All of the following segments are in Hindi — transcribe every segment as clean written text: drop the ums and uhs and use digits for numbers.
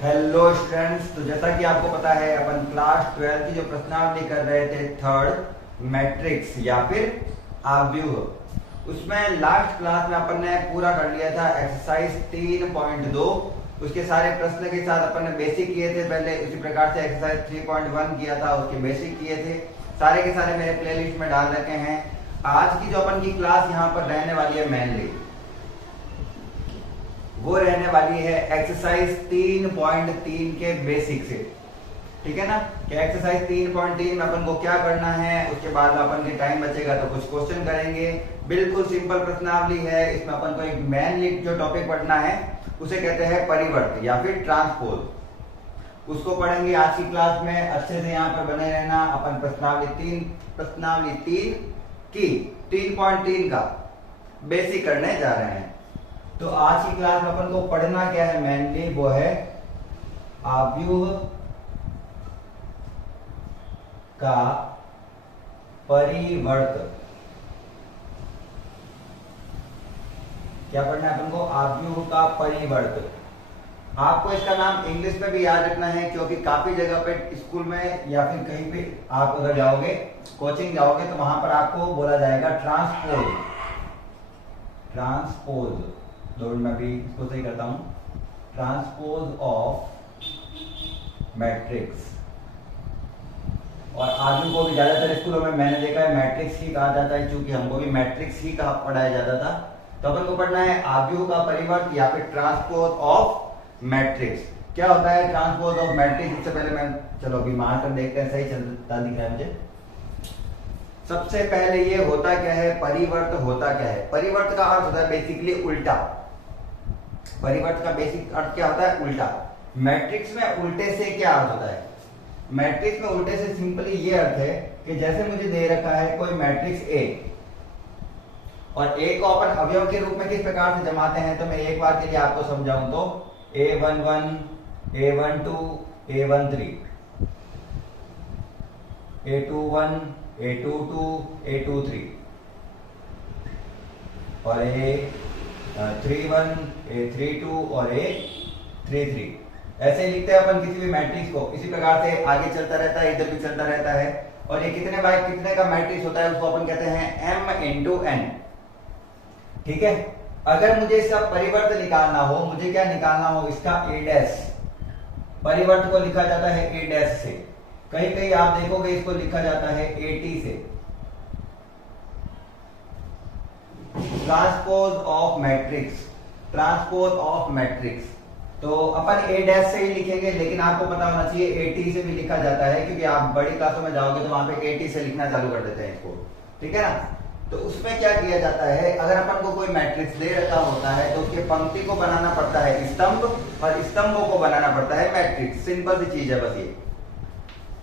हेलो स्टूडेंट्स, तो जैसा कि आपको पता है अपन क्लास 12 की जो प्रश्नावली कर रहे थे थर्ड मैट्रिक्स या फिर आव्यूह, उसमें लास्ट क्लास में अपन ने पूरा कर लिया था एक्सरसाइज 3.2। उसके सारे प्रश्न के साथ अपन ने बेसिक किए थे पहले, उसी प्रकार से एक्सरसाइज 3.1 किया था, उसके बेसिक किए थे। सारे के सारे मेरे प्लेलिस्ट में डाल रखे हैं। आज की जो अपन की क्लास यहाँ पर रहने वाली है मेनली वो रहने वाली है एक्सरसाइज 3.3 के बेसिक से। ठीक है ना, कि एक्सरसाइज 3.3 में अपन को क्या करना है, उसके बाद में अपन के टाइम बचेगा तो कुछ क्वेश्चन करेंगे। बिल्कुल सिंपल प्रश्नावली है। इसमें अपन को एक मेनली जो टॉपिक पढ़ना है उसे कहते हैं परिवर्त या फिर ट्रांसपोज। उसको पढ़ेंगे आज की क्लास में। अच्छे से यहाँ पर बने रहना। अपन प्रश्नावली 3 की 3.3 का बेसिक करने जा रहे हैं। तो आज की क्लास में अपन को पढ़ना क्या है मेनली, वो है आव्यूह का परिवर्त। क्या पढ़ना है अपन को? आव्यूह का परिवर्त। आपको इसका नाम इंग्लिश में भी याद रखना है, क्योंकि काफी जगह पे स्कूल में या फिर कहीं पे आप अगर जाओगे, कोचिंग जाओगे, तो वहां पर आपको बोला जाएगा ट्रांसपोज। दो मिनट में भी इसको सही करता हूं। Transpose of matrix. और आव्यूह को भी ज्यादातर स्कूलों में मैंने देखा है मैट्रिक्स ही कहा जाता है, क्योंकि हमको भी मैट्रिक्स ही कहा पढ़ाया जाता था। तो अपन को पढ़ना है आव्यूह का परिवर्त या फिर ट्रांसपोज ऑफ मैट्रिक्स। क्या होता है ट्रांसपोज ऑफ मैट्रिक्स? इससे पहले मैं चलो अभी मार कर देखते हैं, सही चलता दिख रहा है मुझे। सबसे पहले ये होता क्या है, परिवर्त होता क्या है? परिवर्त का अर्थ होता है बेसिकली उल्टा। परिवर्त का बेसिक अर्थ क्या होता है? उल्टा। मैट्रिक्स में उल्टे से क्या अर्थ होता है? मैट्रिक्स में उल्टे से सिंपली ये अर्थ है कि जैसे मुझे दे रखा है कोई मैट्रिक्स ए, और ए को अपन अवयव के रूप में किस प्रकार से जमाते हैं, तो मैं एक बार के लिए आपको समझाऊं तो A11, A12, A13, A21, A22, A23 और A31, A32 और A33। ऐसे ही लिखते हैं अपन किसी भी मैट्रिक्स को। इसी प्रकार से आगे चलता रहता है, इधर भी चलता रहता है। और ये कितने बाय कितने का मैट्रिक्स होता है उसको अपन कहते हैं M into N। ठीक है। अगर मुझे इसका परिवर्त निकालना हो, मुझे क्या निकालना हो? इसका A डैश। परिवर्त को लिखा जाता है A डैश से। कहीं कहीं आप देखोगे इसको लिखा जाता है AT से। Transpose of matrix. Transpose of matrix तो अपन A डैश से ही लिखेंगे, लेकिन आपको पता होना चाहिए AT से भी लिखा जाता है, क्योंकि आप बड़ी क्लासों में जाओगे तो वहां पे AT से लिखना चालू कर देते हैं इसको। ठीक है ना। तो उसमें क्या किया जाता है, अगर अपन को कोई मैट्रिक्स दे रखा होता है तो उसके पंक्ति को बनाना पड़ता है स्तंभ, और स्तंभों को बनाना पड़ता है मैट्रिक्स। सिंपल सी चीज है बस ये।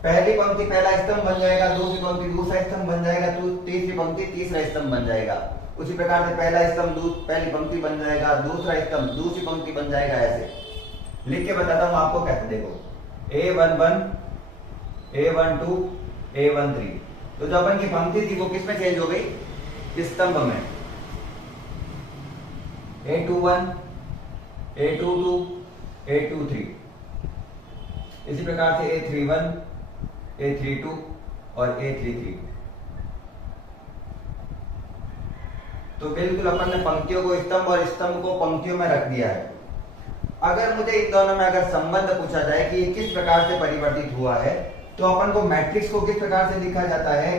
पहली पंक्ति पहला स्तंभ बन जाएगा, दूसरी पंक्ति दूसरा स्तंभ बन जाएगा, तीसरी पंक्ति तीसरा स्तंभ बन जाएगा। उसी प्रकार से पहला स्तंभ पहली पंक्ति बन जाएगा, दूसरा स्तंभ दूसरी पंक्ति बन जाएगा। ऐसे लिख के बताता हूं आपको कैसे। देखो A11, A12, A13। तो जो अपन की पंक्ति थी वो किस में चेंज हो गई? स्तंभ में। A21, A22, A23। इसी प्रकार से A31, A32 और A33। तो बिल्कुल अपन ने पंक्तियों को स्तंभ और स्तंभ को पंक्तियों में रख दिया है। अगर मुझे इन दोनों में अगर संबंध पूछा जाए कि ये किस प्रकार से परिवर्तित हुआ है, तो अपन को मैट्रिक्स को किस प्रकार से लिखा जाता है?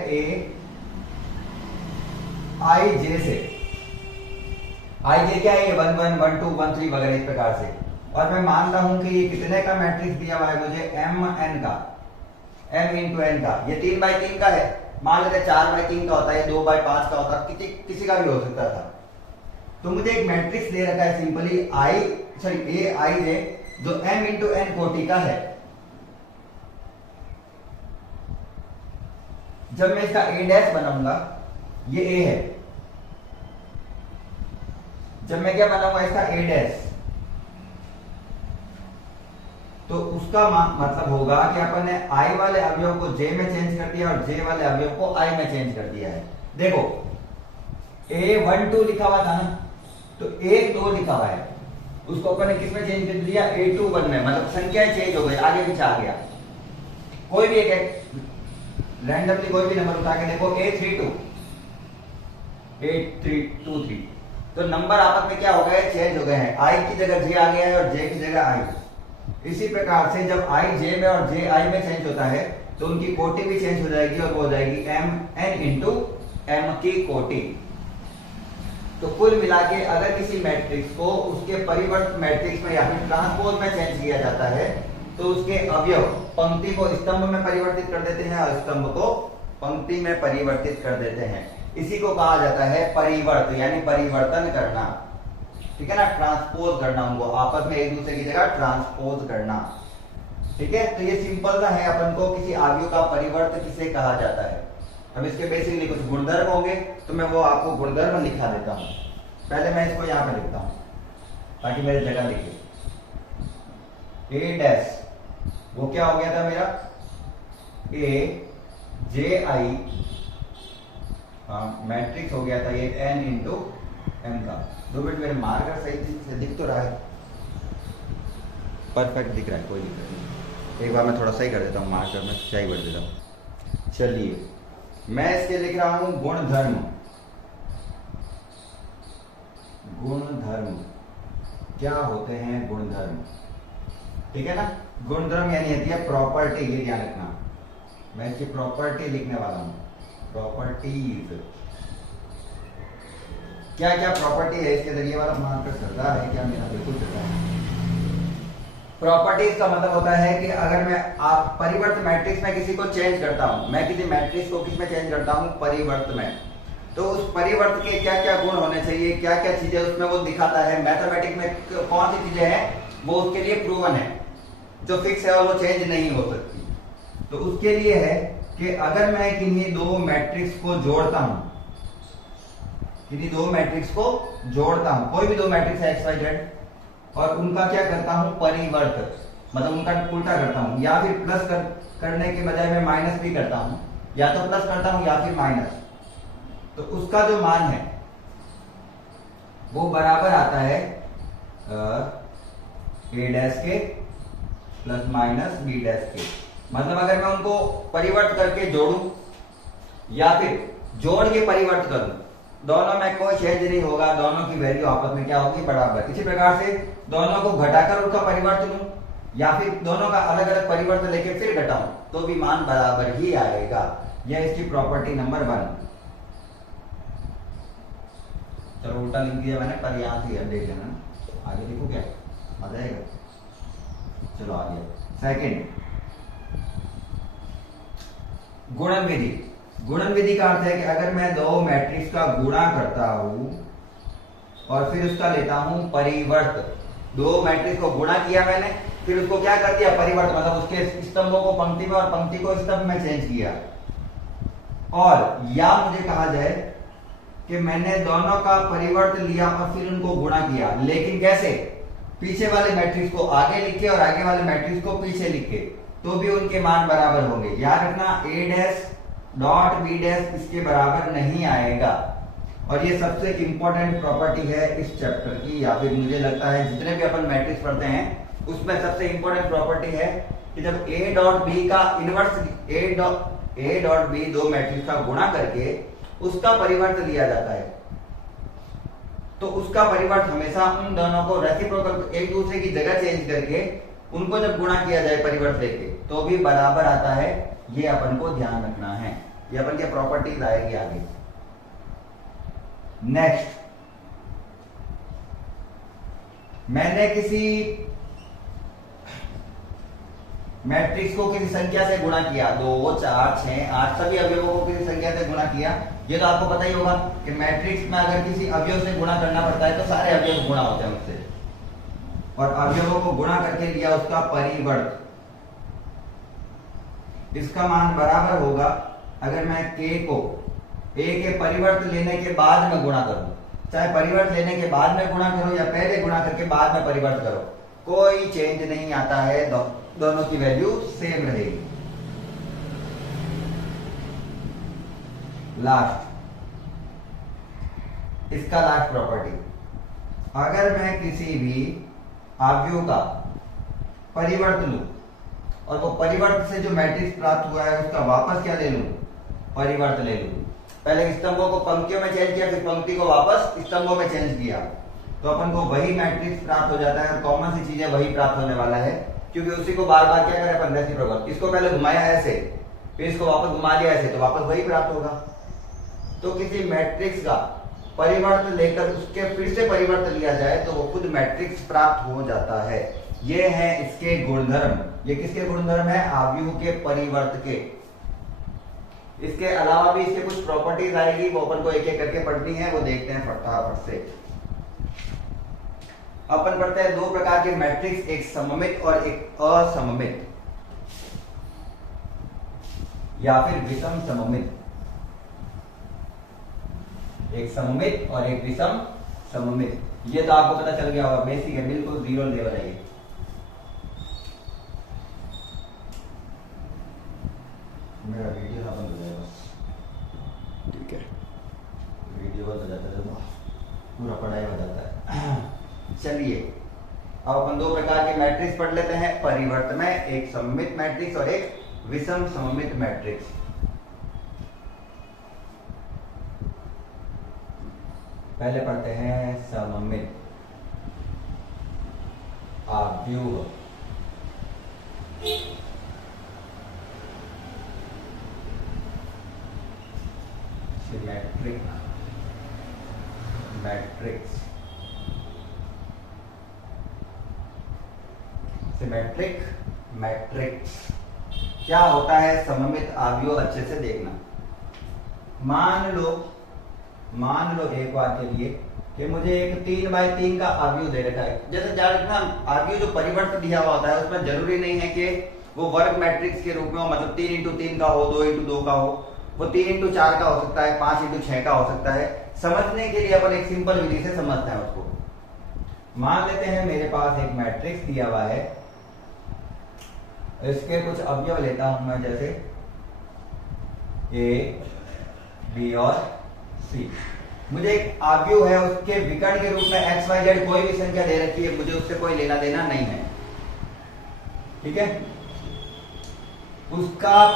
AIJ से। IJ क्या है? 1 1 1 2 1 3 वगैरह इस प्रकार से। और मैं मान रहा हूं कि ये कितने का मैट्रिक्स दिया हुआ है मुझे? MN का, M into N का। ये 3/3 का है। मान लेते 4/3 का होता है, 2/5 का होता है, किसी का भी हो सकता था। तो मुझे एक मैट्रिक्स दे रखा है सिंपली AIJ, जो M into N कोटि का है। जब मैं इसका A डैश बनाऊंगा, ये A है। जब मैं क्या बनाऊंगा इसका A डैश, तो उसका मतलब होगा कि अपन ने I वाले अवयव को J में चेंज कर दिया और J वाले अवयव को I में चेंज कर दिया है। देखो A12 लिखा हुआ था ना, तो 1 2 लिखा हुआ है। उसको अपन ने किस में चेंज कर दिया, A21 में, मतलब संख्याएं चेंज हो गई, आगे पीछे आ गया। कोई भी एक रैंडमली कोई भी नंबर उठा के देखो, A32 8323, तो नंबर आपस में क्या हो गए, चेंज हो गए हैं। I की जगह J आ गया है और J की जगह I। इसी प्रकार से जब I J में और J I में चेंज होता है तो उनकी कोटि भी चेंज हो जाएगी और वो हो जाएगी MN इंटू M की कोटि। तो कुल मिला के अगर किसी मैट्रिक्स को उसके परिवर्त मैट्रिक्स में या फिर ट्रांसपोज में चेंज किया जाता है तो उसके अवयव पंक्ति को स्तंभ में परिवर्तित कर देते हैं और स्तंभ को पंक्ति में परिवर्तित कर देते हैं। इसी को कहा जाता है परिवर्त, यानी परिवर्तन करना, ठीक है ना, ट्रांसपोज करना, उनको आपस में एक दूसरे की जगह ट्रांसपोज करना, ठीक है। तो ये सिंपल सा है, अपन को किसी अवयव का परिवर्त किसे कहा जाता है। अब इसके बेसिकली कुछ गुणधर्म होंगे, तो मैं वो आपको गुणधर्म लिखा देता हूं। पहले मैं इसको यहां पे लिखता हूं ताकि मेरी जगह लिखे। A डैश वो क्या हो गया था मेरा, A J I, मैट्रिक्स हो गया था ये N इंटू M का। 2 मिनट, मेरे मार्कर सही से दिख तो रहा है, परफेक्ट दिख रहा है, कोई दिक्कत नहीं। एक बार मैं थोड़ा सही कर देता हूँ, मार्कर में सही बढ़ देता हूँ। चलिए मैं इसके लिख रहा हूं गुणधर्म। गुणधर्म क्या होते हैं, गुणधर्म, ठीक है ना। गुणधर्म यानी होती है प्रॉपर्टी, ये ध्यान रखना, मैं इसकी प्रॉपर्टी लिखने वाला हूं। प्रॉपर्टीज क्या क्या प्रॉपर्टी है, इसके जरिए वाला मार्कर चलता है क्या, मेरा बिल्कुल चलता है। प्रॉपर्टीज का मतलब होता है कि अगर मैं आप परिवर्त मैट्रिक्स में किसी को चेंज करता हूं, मैं किसी मैट्रिक्स को किस में चेंज करता हूं, परिवर्त में, तो उस परिवर्त के क्या क्या गुण होने चाहिए, क्या क्या चीजें उसमें वो दिखाता है। मैथमेटिक्स में कौन सी चीजें हैं वो उसके लिए प्रूवन है, जो फिक्स है और वो चेंज नहीं हो सकती। तो उसके लिए है कि अगर मैं किन्हीं दो मैट्रिक्स को जोड़ता हूं, किन्हीं दो मैट्रिक्स को जोड़ता हूं, कोई भी दो मैट्रिक्स है एक्स वाई जेड, और उनका क्या करता हूं, परिवर्त, मतलब उनका उल्टा करता हूं, या फिर प्लस करने के बजाय मैं माइनस भी करता हूं, या तो प्लस करता हूं या फिर माइनस, तो उसका जो मान है वो बराबर आता है A डैश के प्लस माइनस B डैश के। मतलब अगर मैं उनको परिवर्त करके जोड़ूं या फिर जोड़ के परिवर्त करूं, दोनों में कोई चेंज नहीं होगा, दोनों की वैल्यू आपस में क्या होगी, बराबर। इसी प्रकार से दोनों को घटाकर उनका परिवर्त लूं या फिर दोनों का अलग अलग परिवर्त लेके फिर घटाऊं तो भी मान बराबर ही आएगा। यह इसकी प्रॉपर्टी नंबर 1। चलो उल्टा लिख दिया मैंने, पर यहां से देख लेना, आगे देखो क्या आ जाएगा। चलो आ गया। सेकंड, गुणन विधि। गुणन विधि का अर्थ है कि अगर मैं दो मैट्रिक्स का गुणा करता हूं और फिर उसका लेता हूं परिवर्त, दो मैट्रिक्स को गुणा किया मैंने, फिर उसको क्या कर दिया, परिवर्त, मतलब उसके स्तंभों को पंक्ति में और पंक्ति को स्तंभ में चेंज किया। और या मुझे कहा जाए कि मैंने दोनों का परिवर्त लिया और फिर उनको गुणा किया, लेकिन कैसे, पीछे वाले मैट्रिक्स को आगे लिखे और आगे वाले मैट्रिक्स को पीछे लिखे, तो भी उनके मान बराबर होंगे। याद रखना A dash dot B dash इसके बराबर नहीं आएगा। और ये सबसे इंपॉर्टेंट प्रॉपर्टी है इस चैप्टर की, या फिर मुझे लगता है जितने भी अपन मैट्रिक्स पढ़ते हैं उसमें सबसे इंपॉर्टेंट प्रॉपर्टी है कि जब A डॉट B का इनवर्स, A डॉट B दो मैट्रिक्स का गुणा करके उसका परिवर्त लिया जाता है, तो उसका परिवर्त हमेशा उन दोनों को रेसिप्रोकल, एक दूसरे की जगह चेंज करके उनको जब गुणा किया जाए परिवर्त लेके तो भी बराबर आता है। ये अपन को ध्यान रखना है, ये अपन के प्रॉपर्टीज आएगी आगे। नेक्स्ट, मैंने किसी मैट्रिक्स को किसी संख्या से गुणा किया, 2 4 6 8 सभी अवयवों को किसी संख्या से गुणा किया। ये तो आपको पता ही होगा कि मैट्रिक्स में अगर किसी अवयव से गुणा करना पड़ता है तो सारे अवयव गुणा होते हैं उससे, और अवयवों को गुणा करके लिया उसका परिवर्त। इसका मान बराबर होगा अगर मैं K को A के परिवर्त लेने के बाद में गुणा करूं, चाहे परिवर्त लेने के बाद में गुणा करो या पहले गुणा करके बाद में परिवर्त करो, कोई चेंज नहीं आता है, दोनों की वैल्यू सेम रहेगी। लास्ट, इसका लास्ट प्रॉपर्टी, अगर मैं किसी भी अवयव का परिवर्त लूं और वो परिवर्त से जो मैट्रिक्स प्राप्त हुआ है उसका वापस क्या ले लूं, परिवर्त ले लूं। पहले स्तंभों को पंक्तियों में चेंज किया, फिर पंक्ति को वापस स्तंभों में चेंज किया, तो अपन को वही मैट्रिक्स प्राप्त हो जाता है और कॉमन सी चीजें वही प्राप्त होने वाला है, क्योंकि उसी को बार बार क्या करें अपन रेसिप्रोकल। इसको पहले घुमाया ऐसे, फिर इसको वापस घुमा लिया ऐसे, तो वापस वही प्राप्त होगा। तो किसी मैट्रिक्स का परिवर्त लेकर उसके फिर से परिवर्त लिया जाए तो वो खुद मैट्रिक्स प्राप्त हो जाता है। ये है इसके गुणधर्म। ये किसके गुणधर्म है, अवयव के परिवर्त के। इसके अलावा भी इसके कुछ प्रॉपर्टीज आएगी, वो अपन को एक एक करके पढ़नी है, वो देखते हैं फटाफट से। अपन पढ़ते हैं दो प्रकार के मैट्रिक्स, एक सममित और एक असममित या फिर विषम सममित। एक सममित और एक विषम सममित। ये तो आपको पता चल गया होगा, बेसिक है, बिल्कुल जीरो लेवल है ये। मेरा वीडियो ना बंद हो जाए बस, ठीक है। वीडियो बंद हो जाता है तो पूरा पढ़ाई हो जाता है। चलिए अब अपन दो प्रकार के मैट्रिक्स पढ़ लेते हैं परिवर्त में, एक सममित मैट्रिक्स और एक विषम सममित मैट्रिक्स। पहले पढ़ते हैं सममित अवयव। Symmetric matrix. सिमेट्रिक मैट्रिक्स क्या होता है सममित अवयव, अच्छे से देखना। मान लो एक बार के लिए कि मुझे एक 3x3 का अवयव दे रखा है। जैसे जान रखना, अवयव जो परिवर्त दिया हुआ होता है उसमें जरूरी नहीं है कि वो वर्ग मैट्रिक्स के रूप में हो, मतलब 3x3 का हो, 2x2 का हो, वो 3x4 का हो सकता है, 5x6 का हो सकता है। समझने के लिए अपन एक सिंपल विधि से समझते हैं उसको। मान लेते हैं मेरे पास एक मैट्रिक्स दिया हुआ है, इसके कुछ अवयव लेता हूं मैं, जैसे ए, बी और सी। मुझे एक अवयव है, उसके विकर्ण के रूप में एक्स वाई जेड कोई भी संख्या दे रखी है, मुझे उससे कोई लेना देना नहीं है, ठीक है। उसका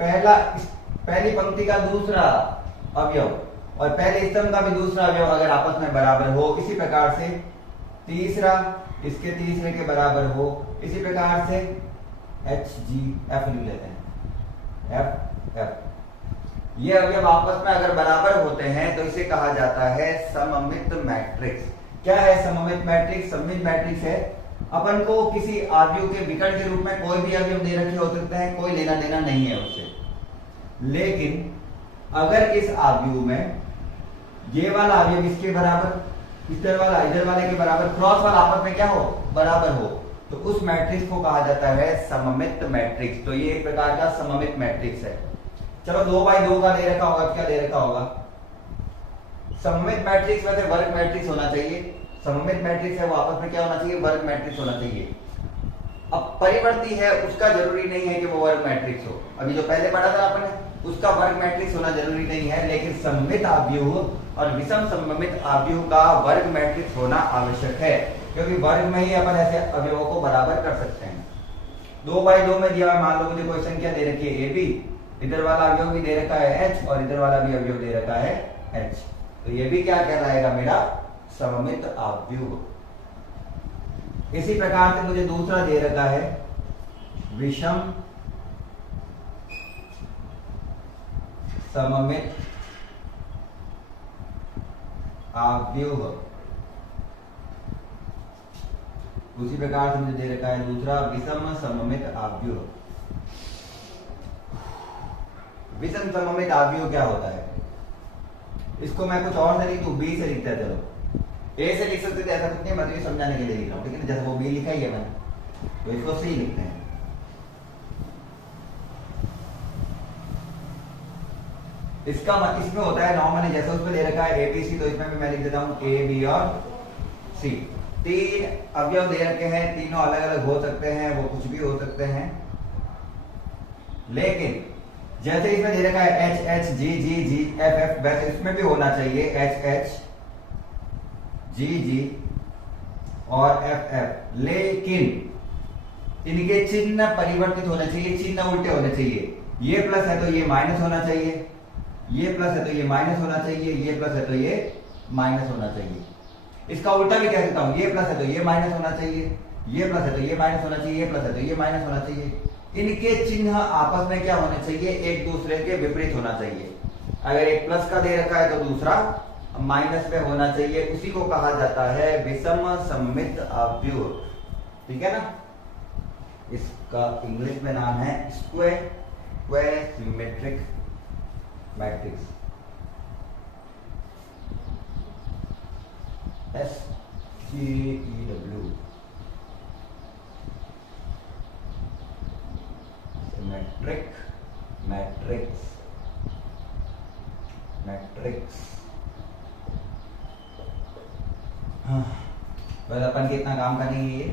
पहली पंक्ति का दूसरा अवयव और पहले स्तंभ का भी दूसरा अवयव अगर आपस में बराबर हो, इसी प्रकार से तीसरा इसके तीसरे के बराबर हो, इसी प्रकार से एच जी एफ लिख लेते हैं, एफ एफ। ये अवयव आपस में अगर बराबर होते हैं तो इसे कहा जाता है सममित मैट्रिक्स। क्या है सममित मैट्रिक्स? सममित मैट्रिक्स है अपन को किसी अवयव के विकर्ण के रूप में कोई भी अवयव दे रखे हो सकते हैं, कोई लेना देना नहीं है उससे। लेकिन अगर इस अवयव में ये वाला अवयव इसके बराबर, इधर वाले के बराबर, क्रॉस वाला आपस में क्या हो, बराबर हो, तो उस मैट्रिक्स को कहा जाता है सममित मैट्रिक्स। तो ये एक प्रकार का सममित मैट्रिक्स है। चलो 2x2 का दे रखा होगा, क्या दे रखा होगा? सममित मैट्रिक्स वैसे वर्ग मैट्रिक्स होना चाहिए। सममित मैट्रिक्स है वो आपस में क्या होना चाहिए, वर्ग मैट्रिक्स होना चाहिए। अब परिवर्ती है उसका जरूरी नहीं है कि वो वर्ग मैट्रिक्स हो। अभी जो पहले पढ़ा था आपने उसका वर्ग मैट्रिक्स होना जरूरी नहीं है, लेकिन सममित अवयव और विषम सममित अवयव का वर्ग मैट्रिक्स होना आवश्यक है, क्योंकि वर्ग में ही अपन ऐसे अवयवों को बराबर कर सकते हैं। 2x2 में दिया हुआ, मान लो मुझे कोई संख्या दे रखी है AB, इधर वाला अवयव भी दे रखा है H और इधर वाला भी अवयव दे रखा है H, तो ये भी क्या कहलाएगा, मेरा सममित अवयव। इसी प्रकार से मुझे दूसरा दे रखा है विषम सममित अवयव। उसी प्रकार से मुझे दे रखा है दूसरा विषम सममित अवयव। विषम सममित अवयव क्या होता है? इसको मैं कुछ और से लिख दूं, बी से लिखता है, चलो ए से लिख सकते थे, ऐसा कुछ नहीं, मैं तो समझाने के लिए लिख रहा हूं, ठीक है। जैसे वो बी लिखा ही है मैंने, तो इसको सी लिखते हैं। इसका इसमें होता है नॉर्मली, जैसे उसमें दे रखा है एबीसी, तो इसमें भी मैं लिख देता हूं ए बी और सी। तीन अवयव दे रखे हैं, तीनों अलग अलग हो सकते हैं, वो कुछ भी हो सकते हैं, लेकिन जैसे इसमें दे रखा है एच एच जी जी जी एफ एफ, वैसे इसमें भी होना चाहिए एच एच जी जी और एफ एफ, लेकिन इनके चिन्ह परिवर्तित होने चाहिए, चिन्ह उल्टे होने चाहिए। ये प्लस है तो ये माइनस होना चाहिए, ये प्लस है तो ये माइनस होना चाहिए, ये प्लस है तो ये माइनस होना चाहिए। इसका उल्टा भी कह सकता हूं, ये प्लस है तो ये माइनस होना चाहिए, ये प्लस है तो ये माइनस होना चाहिए, ये प्लस है तो ये माइनस होना चाहिए। इनके चिन्ह आपस में क्या होने चाहिए, एक दूसरे के विपरीत होना चाहिए। अगर एक प्लस का दे रखा है तो दूसरा माइनस में होना चाहिए, उसी को कहा जाता है विषम सममित अवयव। ठीक है ना, इसका इंग्लिश में नाम है square symmetric matrix, SQEW, symmetric matrix, हाँ, बस अपन के इतना काम करने ही है।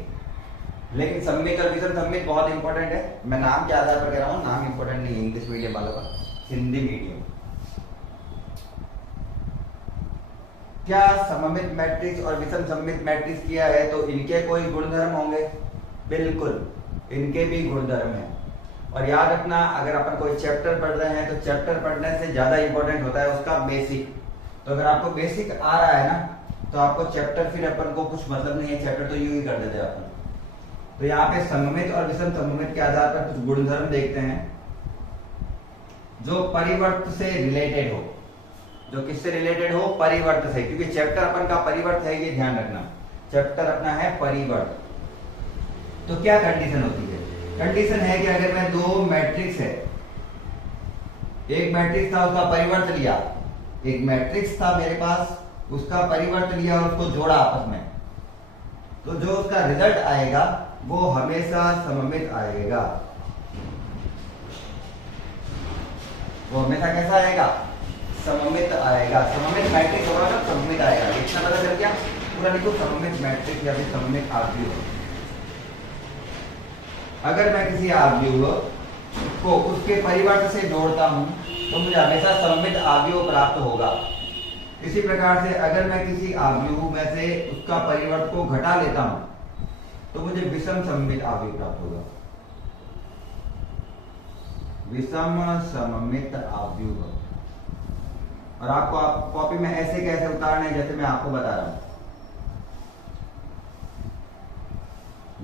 लेकिन सममित और विषम सममित बहुत इंपॉर्टेंट है। मैं नाम के आधार पर कह रहा हूँ, नाम इंपॉर्टेंट नहीं है इंग्लिश मीडियम वालों का, हिंदी मीडियम। क्या सममित मैट्रिक्स और विषम सममित मैट्रिक्स किया है तो इनके कोई गुणधर्म होंगे? बिल्कुल, इनके भी गुणधर्म हैं। और याद रखना, अगर अपन कोई चैप्टर पढ़ रहे हैं तो चैप्टर पढ़ने से ज्यादा इंपॉर्टेंट होता है उसका बेसिक। तो अगर आपको बेसिक आ रहा है ना, तो आपको चैप्टर फिर अपन को कुछ मतलब नहीं है, चैप्टर तो यूं ही कर देते हैं अपन। तो यहाँ पे सममित और विषम सममित के आधार पर कुछ गुणधर्म देखते हैं जो परिवर्त से रिलेटेड हो। जो किससे रिलेटेड हो? परिवर्त से, क्योंकि चैप्टर अपन का परिवर्त है, ये ध्यान रखना, चैप्टर अपना है परिवर्त। तो क्या कंडीशन होती है? कंडीशन है कि अगर मैं दो मैट्रिक्स है, एक मैट्रिक्स था उसका परिवर्त लिया, एक मैट्रिक्स था मेरे पास उसका परिवर्त लिया और उसको जोड़ा आपस में, तो जो उसका रिजल्ट आएगा वो हमेशा सममित आएगा। वो हमेशा कैसा आएगा? सममित आएगा। सममित मैट्रिक्स होगा ना, सममित आएगा। इतना पता चल गया? पूरा लिखो सममित मैट्रिक्स या फिर सममित आव्यूह। अगर मैं किसी आव्यूह को उसके परिवर्त से जोड़ता हूं तो मुझे हमेशा सममित आव्यूह प्राप्त होगा। इसी प्रकार से अगर मैं किसी आव्यूह में से उसका परिवर्त को घटा लेता हूं तो मुझे विषम सममित आव्यूह प्राप्त होगा। विषम सममित आव्यूह। और आपको आप कॉपी में ऐसे कैसे उतारने, जैसे मैं आपको बता रहा हूं।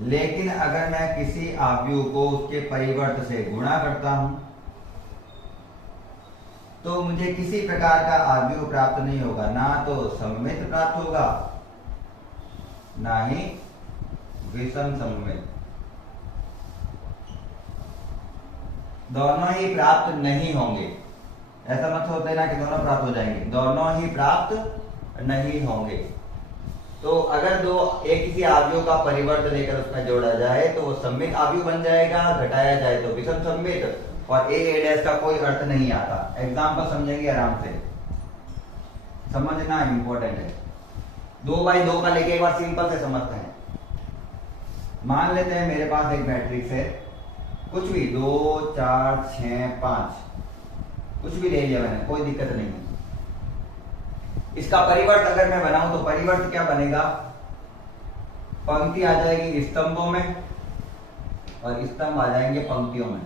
लेकिन अगर मैं किसी आव्यूह को उसके परिवर्त से गुणा करता हूं तो मुझे किसी प्रकार का आव्यूह प्राप्त नहीं होगा, ना तो सममित प्राप्त होगा ना ही विषम सममित। दोनों ही प्राप्त नहीं होंगे। ऐसा मत होता है ना कि दोनों प्राप्त हो जाएंगे, दोनों ही प्राप्त नहीं होंगे। तो अगर एक किसी आव्यूह का परिवर्त लेकर उसमें जोड़ा जाए तो वो सममित आव्यूह बन जाएगा, घटाया जाए तो विषम सममित, और a का कोई अर्थ नहीं आता। एग्जाम्पल समझेंगे आराम से, समझना इंपॉर्टेंट है। 2x2 का लेके एक बार सिंपल से समझते हैं। मान लेते हैं मेरे पास एक मैट्रिक्स है, कुछ भी 2 4 6 5 कुछ भी ले लिया मैंने, कोई दिक्कत नहीं है। इसका परिवर्त अगर मैं बनाऊं तो परिवर्त क्या बनेगा? पंक्ति आ जाएगी स्तंभों में और स्तंभ आ जाएंगे पंक्तियों में।